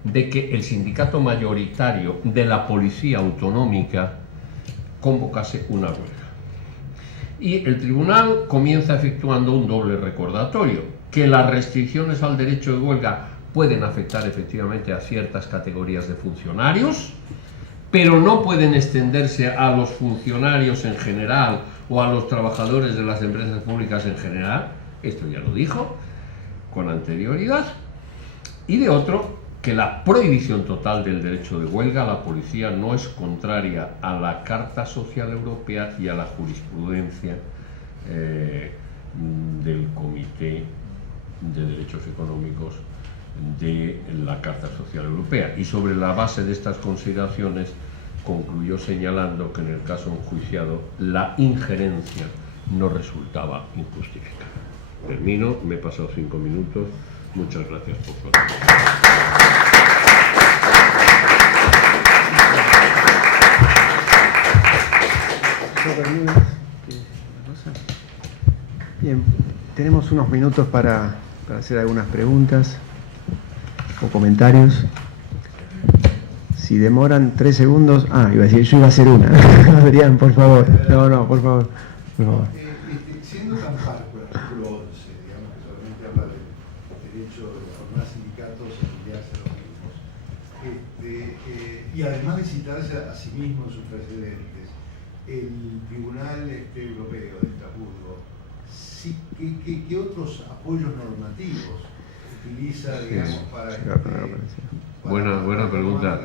de que el sindicato mayoritario de la Policía Autonómica convocase una huelga. Y el tribunal comienza efectuando un doble recordatorio, que las restricciones al derecho de huelga pueden afectar efectivamente a ciertas categorías de funcionarios, pero no pueden extenderse a los funcionarios en general o a los trabajadores de las empresas públicas en general. Esto ya lo dijo con anterioridad. Y de otro, que la prohibición total del derecho de huelga a la policía no es contraria a la Carta Social Europea y a la jurisprudencia del Comité de Derechos Económicos de la Carta Social Europea. Y sobre la base de estas consideraciones concluyó señalando que en el caso enjuiciado la injerencia no resultaba injustificada. Termino, me he pasado 5 minutos. Muchas gracias por su atención. Bien, tenemos unos minutos para hacer algunas preguntas o comentarios. Si demoran 3 segundos... iba a decir, yo iba a hacer una. Adrián, por favor. No, por favor. Siendo tan parco el artículo 11, digamos que solamente habla del derecho de formar sindicatos y afiliarse a los mismos, y además de citarse a sí mismo en sus precedentes, el Tribunal Europeo de Estrasburgo, ¿qué otros apoyos normativos utiliza, digamos, para buena pregunta.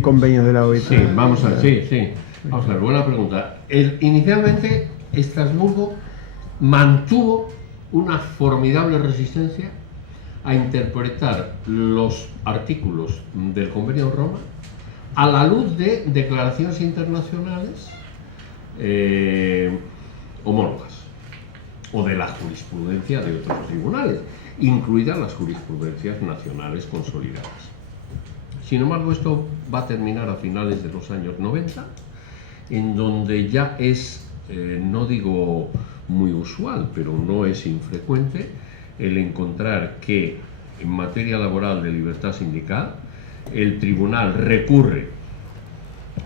Convenios de la OIT. Sí, vamos a ver, buena pregunta. Inicialmente, Estrasburgo mantuvo una formidable resistencia a interpretar los artículos del Convenio de Roma a la luz de declaraciones internacionales homólogas o de la jurisprudencia de otros tribunales, incluidas las jurisprudencias nacionales consolidadas. Sin embargo, esto va a terminar a finales de los años 90, en donde ya es, no digo muy usual, pero no es infrecuente, el encontrar que en materia laboral de libertad sindical, el tribunal recurre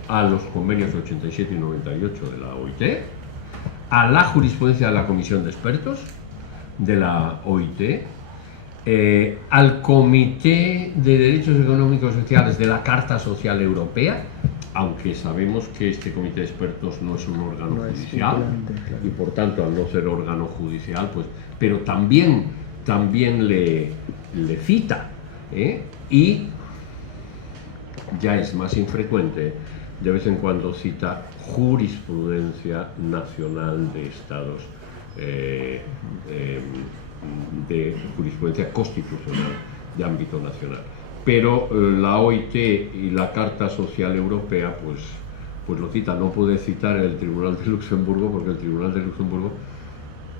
a los convenios 87 y 98 de la OIT, a la jurisprudencia de la Comisión de Expertos de la OIT, al Comité de Derechos Económicos y Sociales de la Carta Social Europea, aunque sabemos que este Comité de Expertos no es un órgano judicial, claro. Y por tanto, al no ser órgano judicial, pues, pero también le cita, y ya es más infrecuente, de vez en cuando cita jurisprudencia nacional de estados, de jurisprudencia constitucional de ámbito nacional. Pero la OIT y la Carta Social Europea pues lo cita. No puede citar el Tribunal de Luxemburgo, porque el Tribunal de Luxemburgo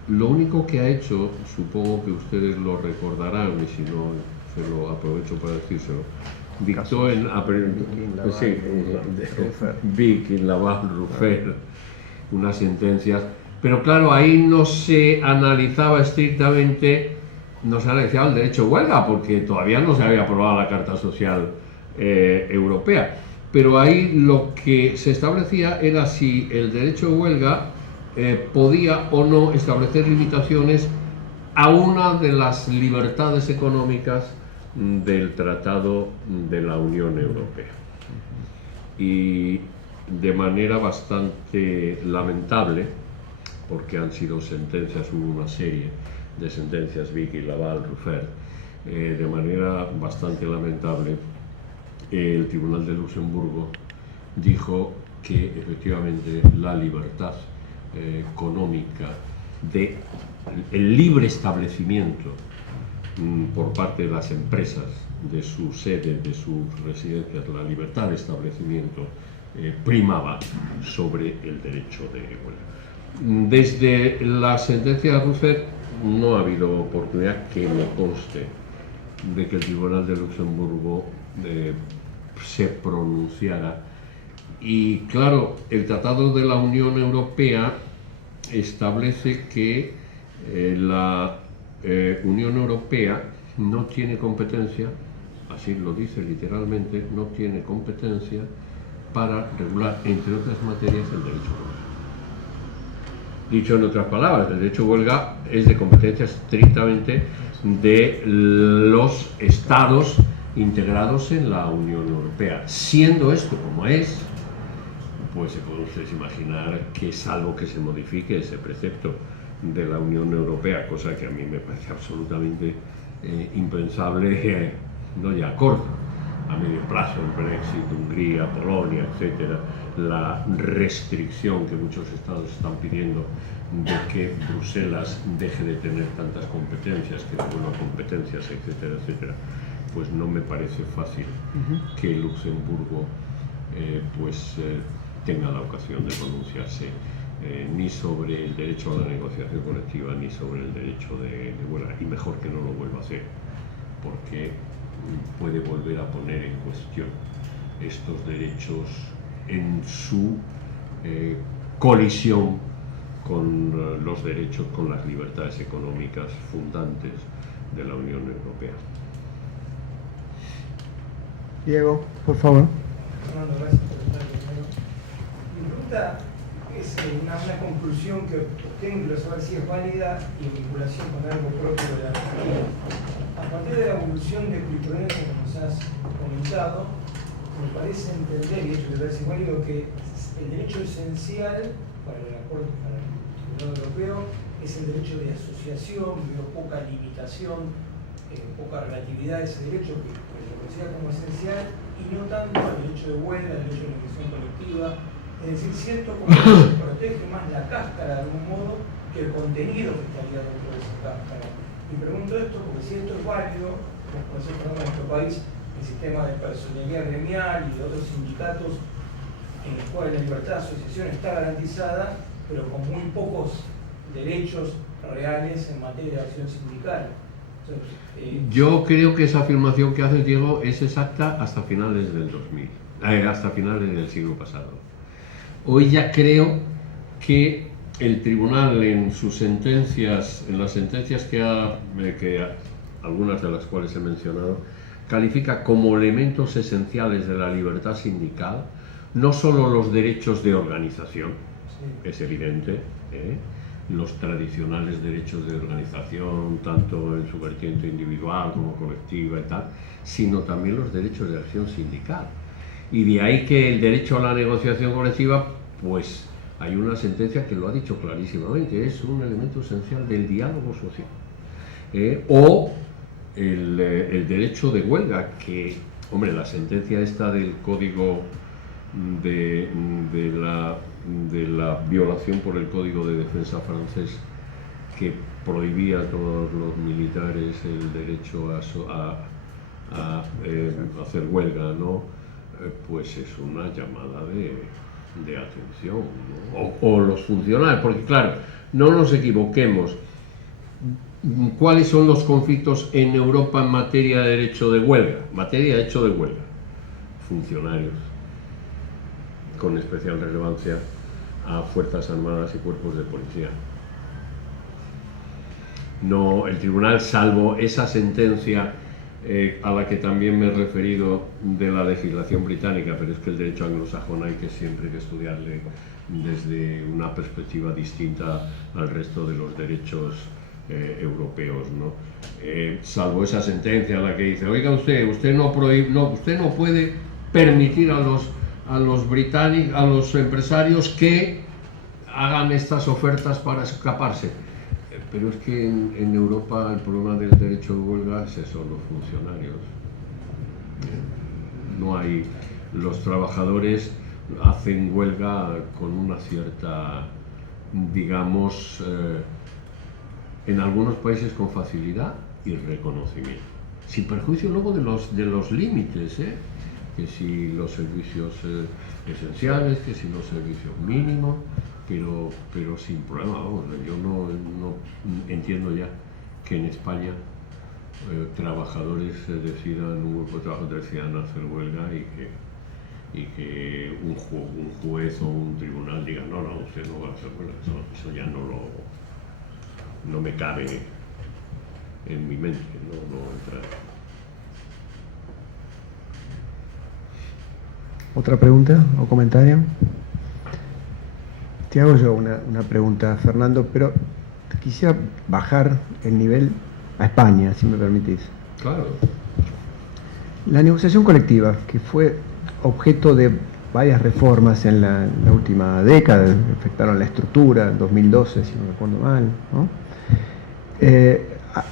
lo único que ha hecho, supongo que ustedes lo recordarán, y si no se lo aprovecho para decírselo, dictó en Viking, Laval, Ruffert, unas sentencias, pero claro, ahí no se analizaba estrictamente, no se analizaba el derecho de huelga, porque todavía no se había aprobado la Carta Social Europea, pero ahí lo que se establecía era si el derecho de huelga podía o no establecer limitaciones a una de las libertades económicas del Tratado de la Unión Europea. Y de manera bastante lamentable, porque han sido sentencias, hubo una serie de sentencias, Vicky, Laval, Ruffert, de manera bastante lamentable, el Tribunal de Luxemburgo dijo que efectivamente la libertad económica de el libre establecimiento por parte de las empresas de su sede, de sus residencias, la libertad de establecimiento primaba sobre el derecho de huelga. Desde la sentencia de Ruffert no ha habido oportunidad que me conste de que el Tribunal de Luxemburgo se pronunciara. Y claro, el Tratado de la Unión Europea establece que la Unión Europea no tiene competencia, así lo dice literalmente, no tiene competencia para regular, entre otras materias, el derecho de huelga. Dicho en otras palabras, el derecho de huelga es de competencia estrictamente de los estados integrados en la Unión Europea. Siendo esto como es, pues se pueden ustedes imaginar que, salvo que se modifique ese precepto de la Unión Europea, cosa que a mí me parece absolutamente impensable, no ya a corto, a medio plazo, el Brexit, Hungría, Polonia, etcétera, la restricción que muchos estados están pidiendo de que Bruselas deje de tener tantas competencias, que devuelva competencias, etcétera, etcétera, pues no me parece fácil que Luxemburgo tenga la ocasión de pronunciarse ni sobre el derecho a la negociación colectiva ni sobre el derecho de huelga, y mejor que no lo vuelva a hacer, porque puede volver a poner en cuestión estos derechos en su colisión con los derechos, con las libertades económicas fundantes de la Unión Europea. Diego, por favor. Fernando, gracias por estar conmigo. Mi pregunta es una conclusión que obtengo, quiero saber si es válida y en vinculación con algo propio de la Argentina. A partir de la evolución de jurisprudencia que nos has comentado, me parece entender, y hecho de ver si es válido, que el derecho esencial para el acuerdo para el Tribunal Europeo es el derecho de asociación. Veo poca limitación, poca relatividad de ese derecho que lo considera como esencial, y no tanto el derecho de huelga, el derecho de negociación colectiva. Es decir, siento como que se protege más la cáscara de algún modo que el contenido que estaría dentro de esa cáscara. Y pregunto esto porque si esto es válido, como puede ser en nuestro país, el sistema de personalidad gremial y de otros sindicatos en los cuales la libertad de asociación está garantizada, pero con muy pocos derechos reales en materia de acción sindical. Yo creo que esa afirmación que haces, Diego, es exacta hasta finales del 2000, hasta finales del siglo pasado. Hoy ya creo que el tribunal en sus sentencias, en las sentencias que algunas de las cuales he mencionado, califica como elementos esenciales de la libertad sindical no solo los derechos de organización, es evidente, los tradicionales derechos de organización, tanto en su vertiente individual como colectiva y tal, sino también los derechos de acción sindical. Y de ahí que el derecho a la negociación colectiva, pues hay una sentencia que lo ha dicho clarísimamente, es un elemento esencial del diálogo social. O el derecho de huelga, que, hombre, la sentencia esta del Código de la violación por el Código de Defensa francés, que prohibía a todos los militares el derecho a hacer huelga, ¿no? Pues es una llamada de atención, ¿no? O los funcionarios, porque claro, no nos equivoquemos. ¿Cuáles son los conflictos en Europa en materia de derecho de huelga? Materia de derecho de huelga. Funcionarios, con especial relevancia a Fuerzas Armadas y cuerpos de policía. No, el tribunal, salvo esa sentencia a la que también me he referido de la legislación británica, pero es que el derecho anglosajón hay que siempre que estudiarle desde una perspectiva distinta al resto de los derechos europeos, ¿no? Salvo esa sentencia a la que dice, oiga usted no puede permitir a los británicos, a los empresarios que hagan estas ofertas para escaparse. Pero es que en Europa el problema del derecho de huelga es eso, los funcionarios. No hay, los trabajadores hacen huelga con una cierta, digamos, en algunos países con facilidad y reconocimiento, sin perjuicio luego de los límites, que si los servicios esenciales, que si los servicios mínimos, pero sin problema. Vamos, yo no entiendo ya que en España trabajadores un grupo de trabajadores decidan hacer huelga y que un juez o un tribunal diga no, usted no va a hacer huelga. Eso ya no me cabe en mi mente, no entra. ¿Otra pregunta o comentario? Te hago yo una pregunta, Fernando, pero quisiera bajar el nivel a España, si me permitís. Claro. La negociación colectiva, que fue objeto de varias reformas en la última década, afectaron la estructura, en 2012, si no recuerdo mal, ¿no?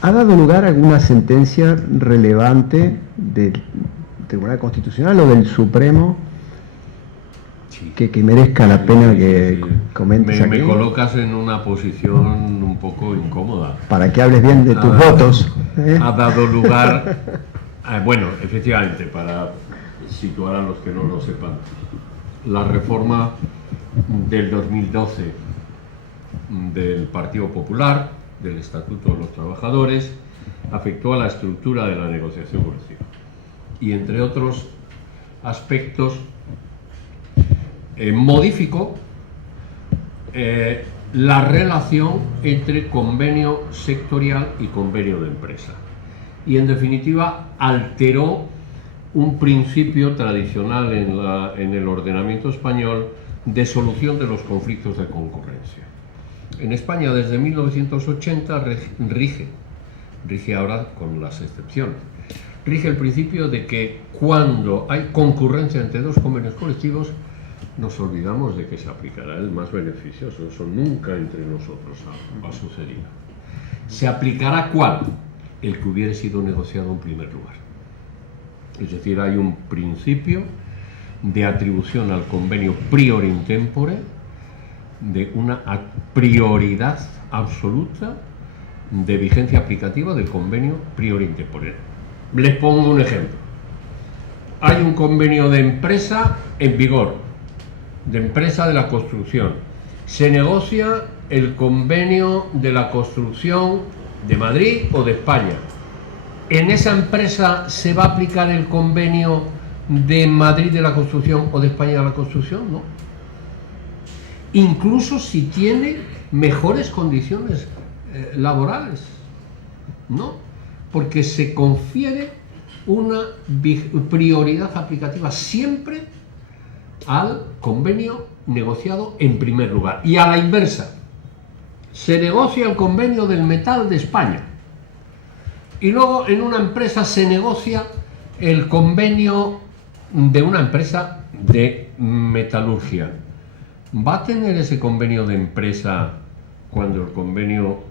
¿Ha dado lugar a alguna sentencia relevante del Tribunal Constitucional o del Supremo que merezca la pena que comentes aquí? Me colocas en una posición un poco incómoda. Para que hables bien de tus votos. Ha dado lugar, bueno, efectivamente, para situar a los que no lo sepan, la reforma del 2012 del Partido Popular, del Estatuto de los Trabajadores, afectó a la estructura de la negociación colectiva. Y entre otros aspectos, modificó la relación entre convenio sectorial y convenio de empresa. Y en definitiva alteró un principio tradicional en el ordenamiento español de solución de los conflictos de concurrencia. En España desde 1980 rige ahora con las excepciones, rige el principio de que cuando hay concurrencia entre dos convenios colectivos nos olvidamos de que se aplicará el más beneficioso. Eso nunca entre nosotros ha sucedido. ¿Se aplicará cuál? El que hubiera sido negociado en primer lugar. Es decir, hay un principio de atribución al convenio prior in tempore, de una prioridad absoluta de vigencia aplicativa del convenio prior in tempore. Les pongo un ejemplo. Hay un convenio de empresa en vigor, de empresa de la construcción. Se negocia el convenio de la construcción de Madrid o de España. ¿En esa empresa se va a aplicar el convenio de Madrid de la construcción o de España de la construcción? No. Incluso si tiene mejores condiciones laborales. No. Porque se confiere una prioridad aplicativa siempre al convenio negociado en primer lugar. Y a la inversa, se negocia el convenio del metal de España y luego en una empresa se negocia el convenio de una empresa de metalurgia. ¿Va a tener ese convenio de empresa cuando el convenio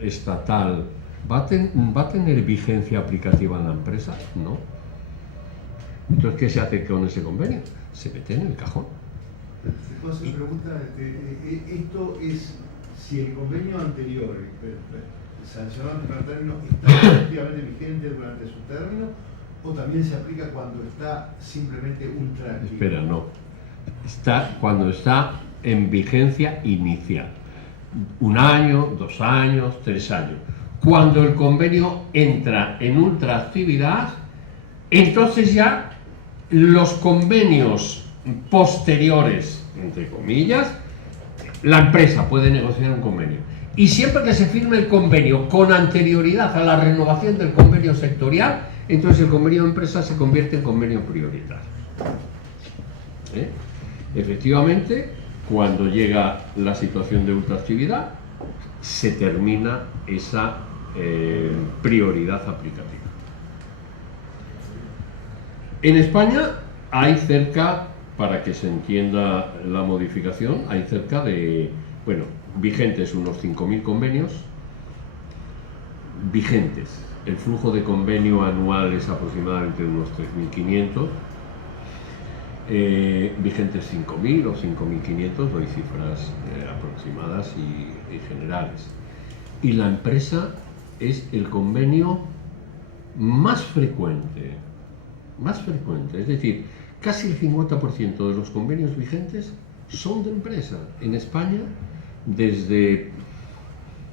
estatal va a tener vigencia aplicativa en la empresa? No. Entonces, ¿qué se hace con ese convenio? Se mete en el cajón. Entonces, pregunta, esto es si el convenio anterior, sancionado en primer término, está efectivamente vigente durante su término, o también se aplica cuando está simplemente ultra activo. Espera, no. Está cuando está en vigencia inicial. 1 año, 2 años, 3 años. Cuando el convenio entra en ultraactividad, entonces ya los convenios posteriores, entre comillas, la empresa puede negociar un convenio. Y siempre que se firme el convenio con anterioridad a la renovación del convenio sectorial, entonces el convenio de empresa se convierte en convenio prioritario. Efectivamente, cuando llega la situación de ultraactividad, se termina esa prioridad aplicativa. En España hay cerca, para que se entienda la modificación, hay cerca de, bueno, vigentes unos 5.000 convenios, vigentes. El flujo de convenio anual es aproximadamente unos 3.500, vigentes 5.000 o 5.500, doy cifras aproximadas y generales. Y la empresa es el convenio más frecuente, es decir, casi el 50% de los convenios vigentes son de empresa. En España, desde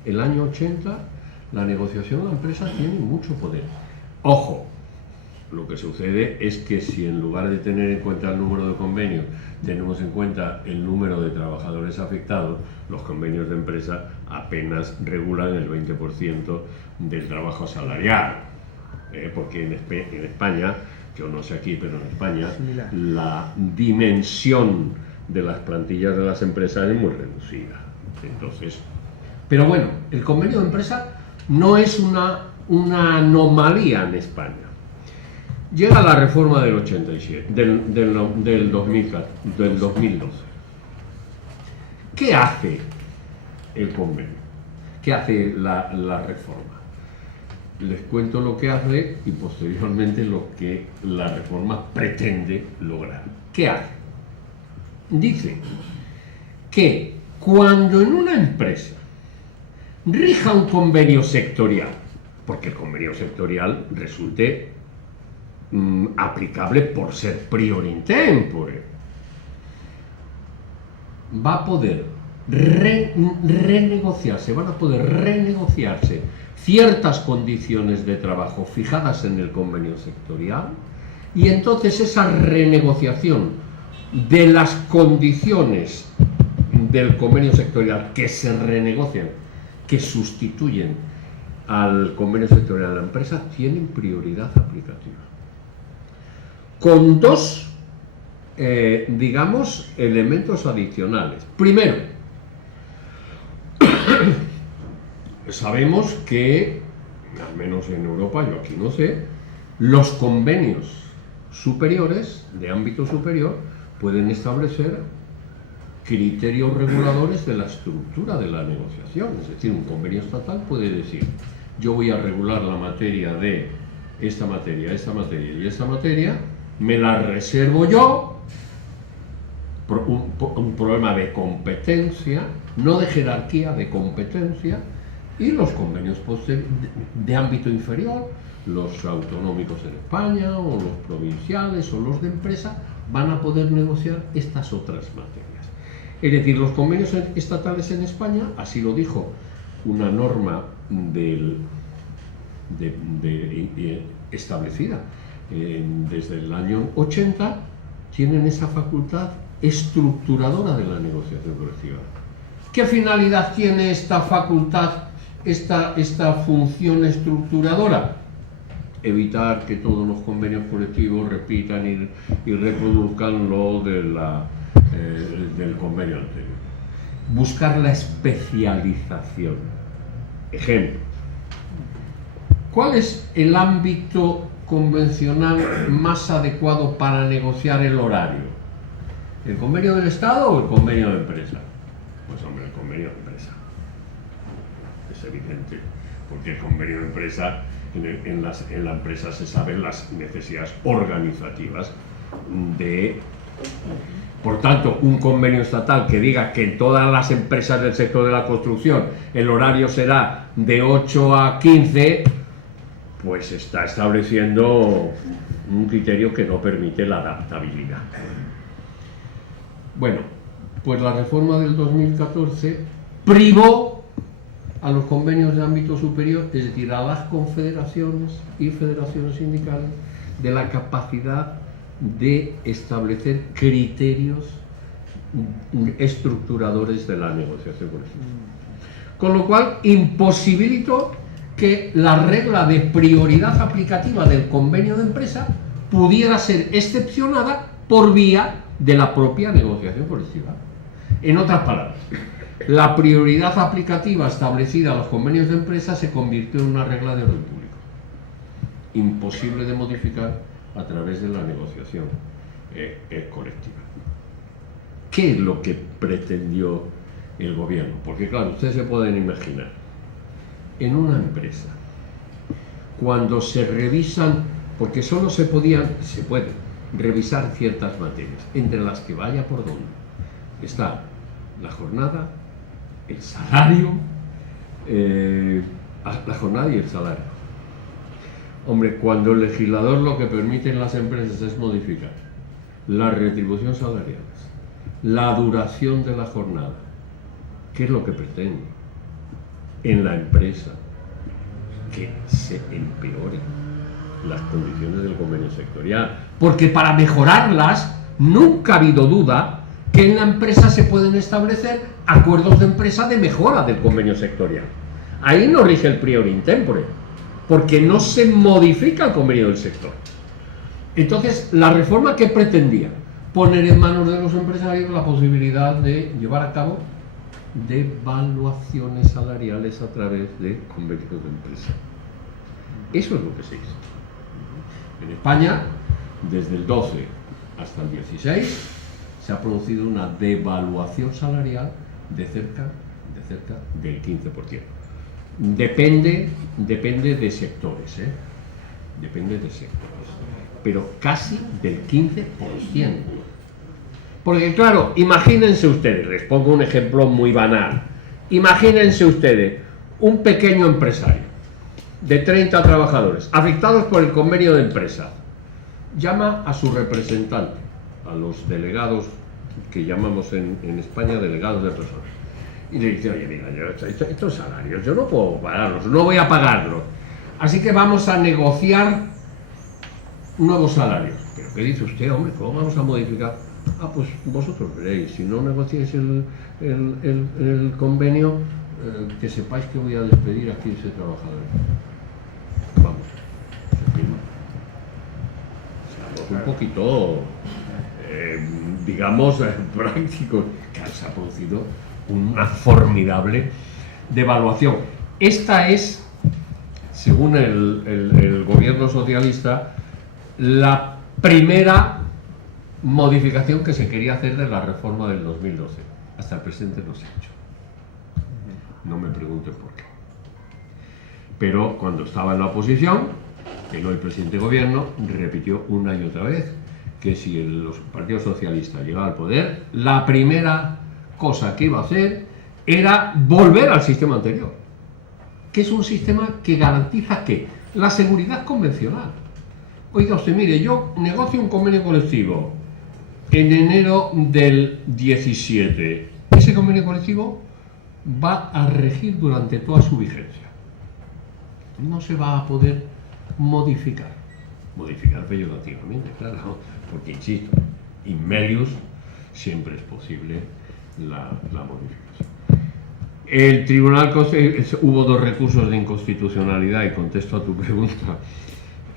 el año 80, la negociación de la empresa tiene mucho poder. Ojo, lo que sucede es que si en lugar de tener en cuenta el número de convenios, tenemos en cuenta el número de trabajadores afectados, los convenios de empresa apenas regulan el 20% del trabajo asalariado. Porque en España, yo no sé aquí, pero en España, la dimensión de las plantillas de las empresas es muy reducida. Entonces, pero bueno, el convenio de empresa no es una anomalía en España. Llega la reforma del 87, del 2012. ¿Qué hace el convenio? ¿Qué hace la reforma? Les cuento lo que hace y posteriormente lo que la reforma pretende lograr. ¿Qué hace? Dice que cuando en una empresa rija un convenio sectorial, porque el convenio sectorial resulte aplicable por ser prior in tempore, va a poder renegociarse, van a poder renegociarse ciertas condiciones de trabajo fijadas en el convenio sectorial, y entonces esa renegociación de las condiciones del convenio sectorial que se renegocian, que sustituyen al convenio sectorial de la empresa, tienen prioridad aplicativa. Con dos, digamos, elementos adicionales. Primero, sabemos que, al menos en Europa, yo aquí no sé, los convenios superiores, de ámbito superior, pueden establecer criterios reguladores de la estructura de la negociación. Es decir, un convenio estatal puede decir: yo voy a regular la materia de esta materia, esta materia y esta materia, me la reservo yo, un problema de competencia, no de jerarquía, de competencia, y los convenios de ámbito inferior, los autonómicos en España, o los provinciales, o los de empresa, van a poder negociar estas otras materias. Es decir, los convenios estatales en España, así lo dijo una norma establecida desde el año 80, tienen esa facultad estructuradora de la negociación colectiva. ¿Qué finalidad tiene esta facultad, esta función estructuradora? Evitar que todos los convenios colectivos repitan y reproduzcan lo del convenio anterior. Buscar la especialización. Ejemplo: ¿cuál es el ámbito convencional más adecuado para negociar el horario? ¿El convenio del Estado o el convenio de empresa? Pues hombre, el convenio de empresa. Es evidente, porque el convenio de empresa, en la empresa se saben las necesidades organizativas Por tanto, un convenio estatal que diga que en todas las empresas del sector de la construcción el horario será de 8 a 15, pues está estableciendo un criterio que no permite la adaptabilidad. Bueno, pues la reforma del 2014 privó a los convenios de ámbito superior, es decir, a las confederaciones y federaciones sindicales, de la capacidad de establecer criterios estructuradores de la negociación colectiva. Con lo cual, imposibilitó que la regla de prioridad aplicativa del convenio de empresa pudiera ser excepcionada por vía de la propia negociación colectiva. En otras palabras, la prioridad aplicativa establecida a los convenios de empresa se convirtió en una regla de orden público, imposible de modificar a través de la negociación colectiva. ¿Qué es lo que pretendió el gobierno? Porque claro, ustedes se pueden imaginar, en una empresa, cuando se revisan, porque solo se pueden revisar ciertas materias, entre las que vaya por donde está la jornada, el salario, la jornada y el salario. Hombre, cuando el legislador lo que permite en las empresas es modificar la retribución salarial, la duración de la jornada, ¿qué es lo que pretende? En la empresa, que se empeoren las condiciones del convenio sectorial, porque para mejorarlas nunca ha habido duda que en la empresa se pueden establecer acuerdos de empresa de mejora del convenio sectorial. Ahí no rige el prior in tempore, porque no se modifica el convenio del sector. Entonces, la reforma que pretendía poner en manos de los empresarios la posibilidad de llevar a cabo devaluaciones salariales a través de convenios de empresa. Eso es lo que se hizo. En España, desde el 12 hasta el 16, se ha producido una devaluación salarial de cerca del 15%. Depende de sectores, depende de sectores, pero casi del 15%. Porque claro, imagínense ustedes, les pongo un ejemplo muy banal, imagínense ustedes un pequeño empresario de 30 trabajadores afectados por el convenio de empresa, llama a su representante, a los delegados que llamamos en España delegados de personas, y le dice: oye, mira, yo estos salarios yo no puedo pagarlos, no voy a pagarlos, así que vamos a negociar nuevos salarios. ¿Pero qué dice usted, hombre? ¿Cómo vamos a modificar? Ah, pues vosotros veréis, si no negociáis el convenio, que sepáis que voy a despedir a 15 trabajadores. Vamos, se firma. Seamos un poquito, digamos, prácticos, que se ha producido una formidable devaluación. Esta es, según el gobierno socialista, la primera modificación que se quería hacer de la reforma del 2012. Hasta el presente no se ha hecho. No me pregunten por qué. Pero cuando estaba en la oposición, el hoy presidente de gobierno repitió una y otra vez que si los partidos socialistas llegaban al poder, la primera cosa que iba a hacer era volver al sistema anterior, que es un sistema que garantiza ¿qué? La seguridad convencional. Oiga usted, mire, yo negocio un convenio colectivo en enero del 17. Ese convenio colectivo va a regir durante toda su vigencia. No se va a poder modificar. Modificar peyorativamente, claro, porque insisto, in melius siempre es posible la modificación. El Tribunal hubo 2 recursos de inconstitucionalidad, y contesto a tu pregunta,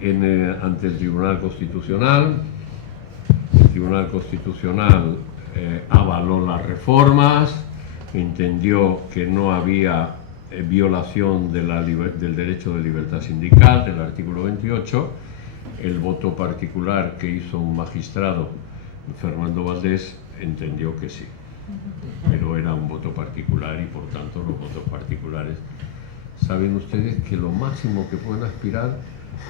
ante el Tribunal Constitucional. El Tribunal Constitucional avaló las reformas, entendió que no había violación del derecho de libertad sindical, del artículo 28. El voto particular que hizo un magistrado, Fernando Valdés, entendió que sí, pero era un voto particular, y por tanto los votos particulares, saben ustedes que lo máximo que pueden aspirar,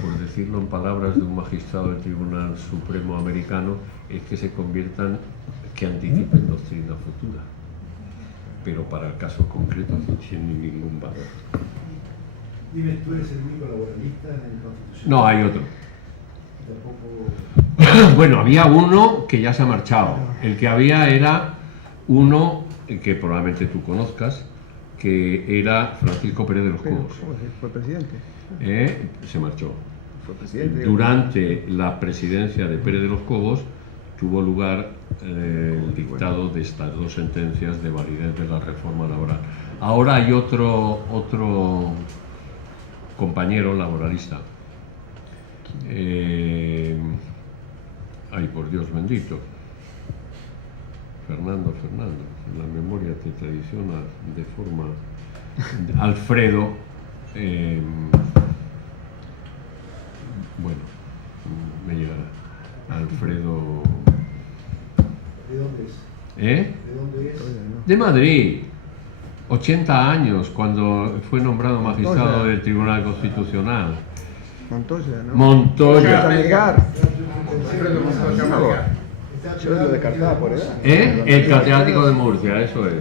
por decirlo en palabras de un magistrado del Tribunal Supremo americano, es que se conviertan, que anticipen doctrina futura, pero para el caso concreto no tiene ningún valor. Dime, ¿tú eres el único laboralista en el Constitucional? No, hay otro. Tampoco... Bueno, había uno que ya se ha marchado. El que había era uno que probablemente tú conozcas, que era Francisco Pérez de los Cobos. Fue presidente. Se marchó. Fue presidente. Durante la presidencia de Pérez de los Cobos tuvo lugar el dictado de estas 2 sentencias de validez de la reforma laboral. Ahora hay otro compañero laboralista. Ay, por Dios bendito. Fernando, la memoria te traiciona de forma... Alfredo, bueno, me llegará. Alfredo... ¿De dónde es? ¿Eh? ¿De dónde es? De Madrid. 80 años, cuando fue nombrado magistrado del Tribunal Constitucional. Montoya, ¿no? Montoya. Yo lo descartaba por edad. El catedrático de Murcia, eso es.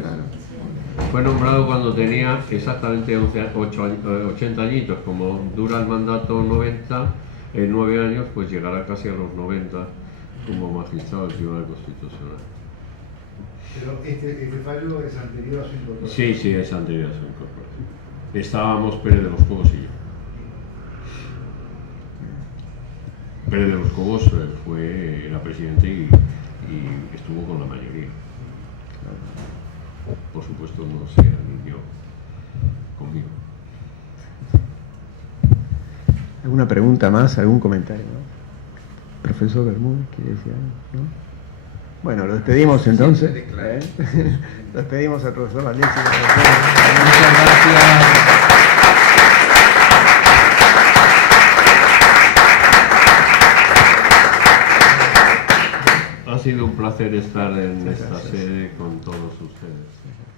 Fue nombrado cuando tenía exactamente 80 añitos. Como dura el mandato 9 años, pues llegará casi a los 90 como magistrado del Tribunal Constitucional. Pero este fallo es anterior a su incorporación. Sí, es anterior a su incorporación. Estábamos Pérez de los Cobos y yo. Pérez de los Cobos era presidente y estuvo con la mayoría. Por supuesto no se alineó conmigo. ¿Alguna pregunta más? ¿Algún comentario? ¿No? Profesor Bermúdez, ¿quiere decir algo? ¿No? Bueno, lo despedimos entonces. Lo despedimos al profesor Valdés. Muchas gracias. sido un placer estar en Muchas esta gracias. sede con todos ustedes.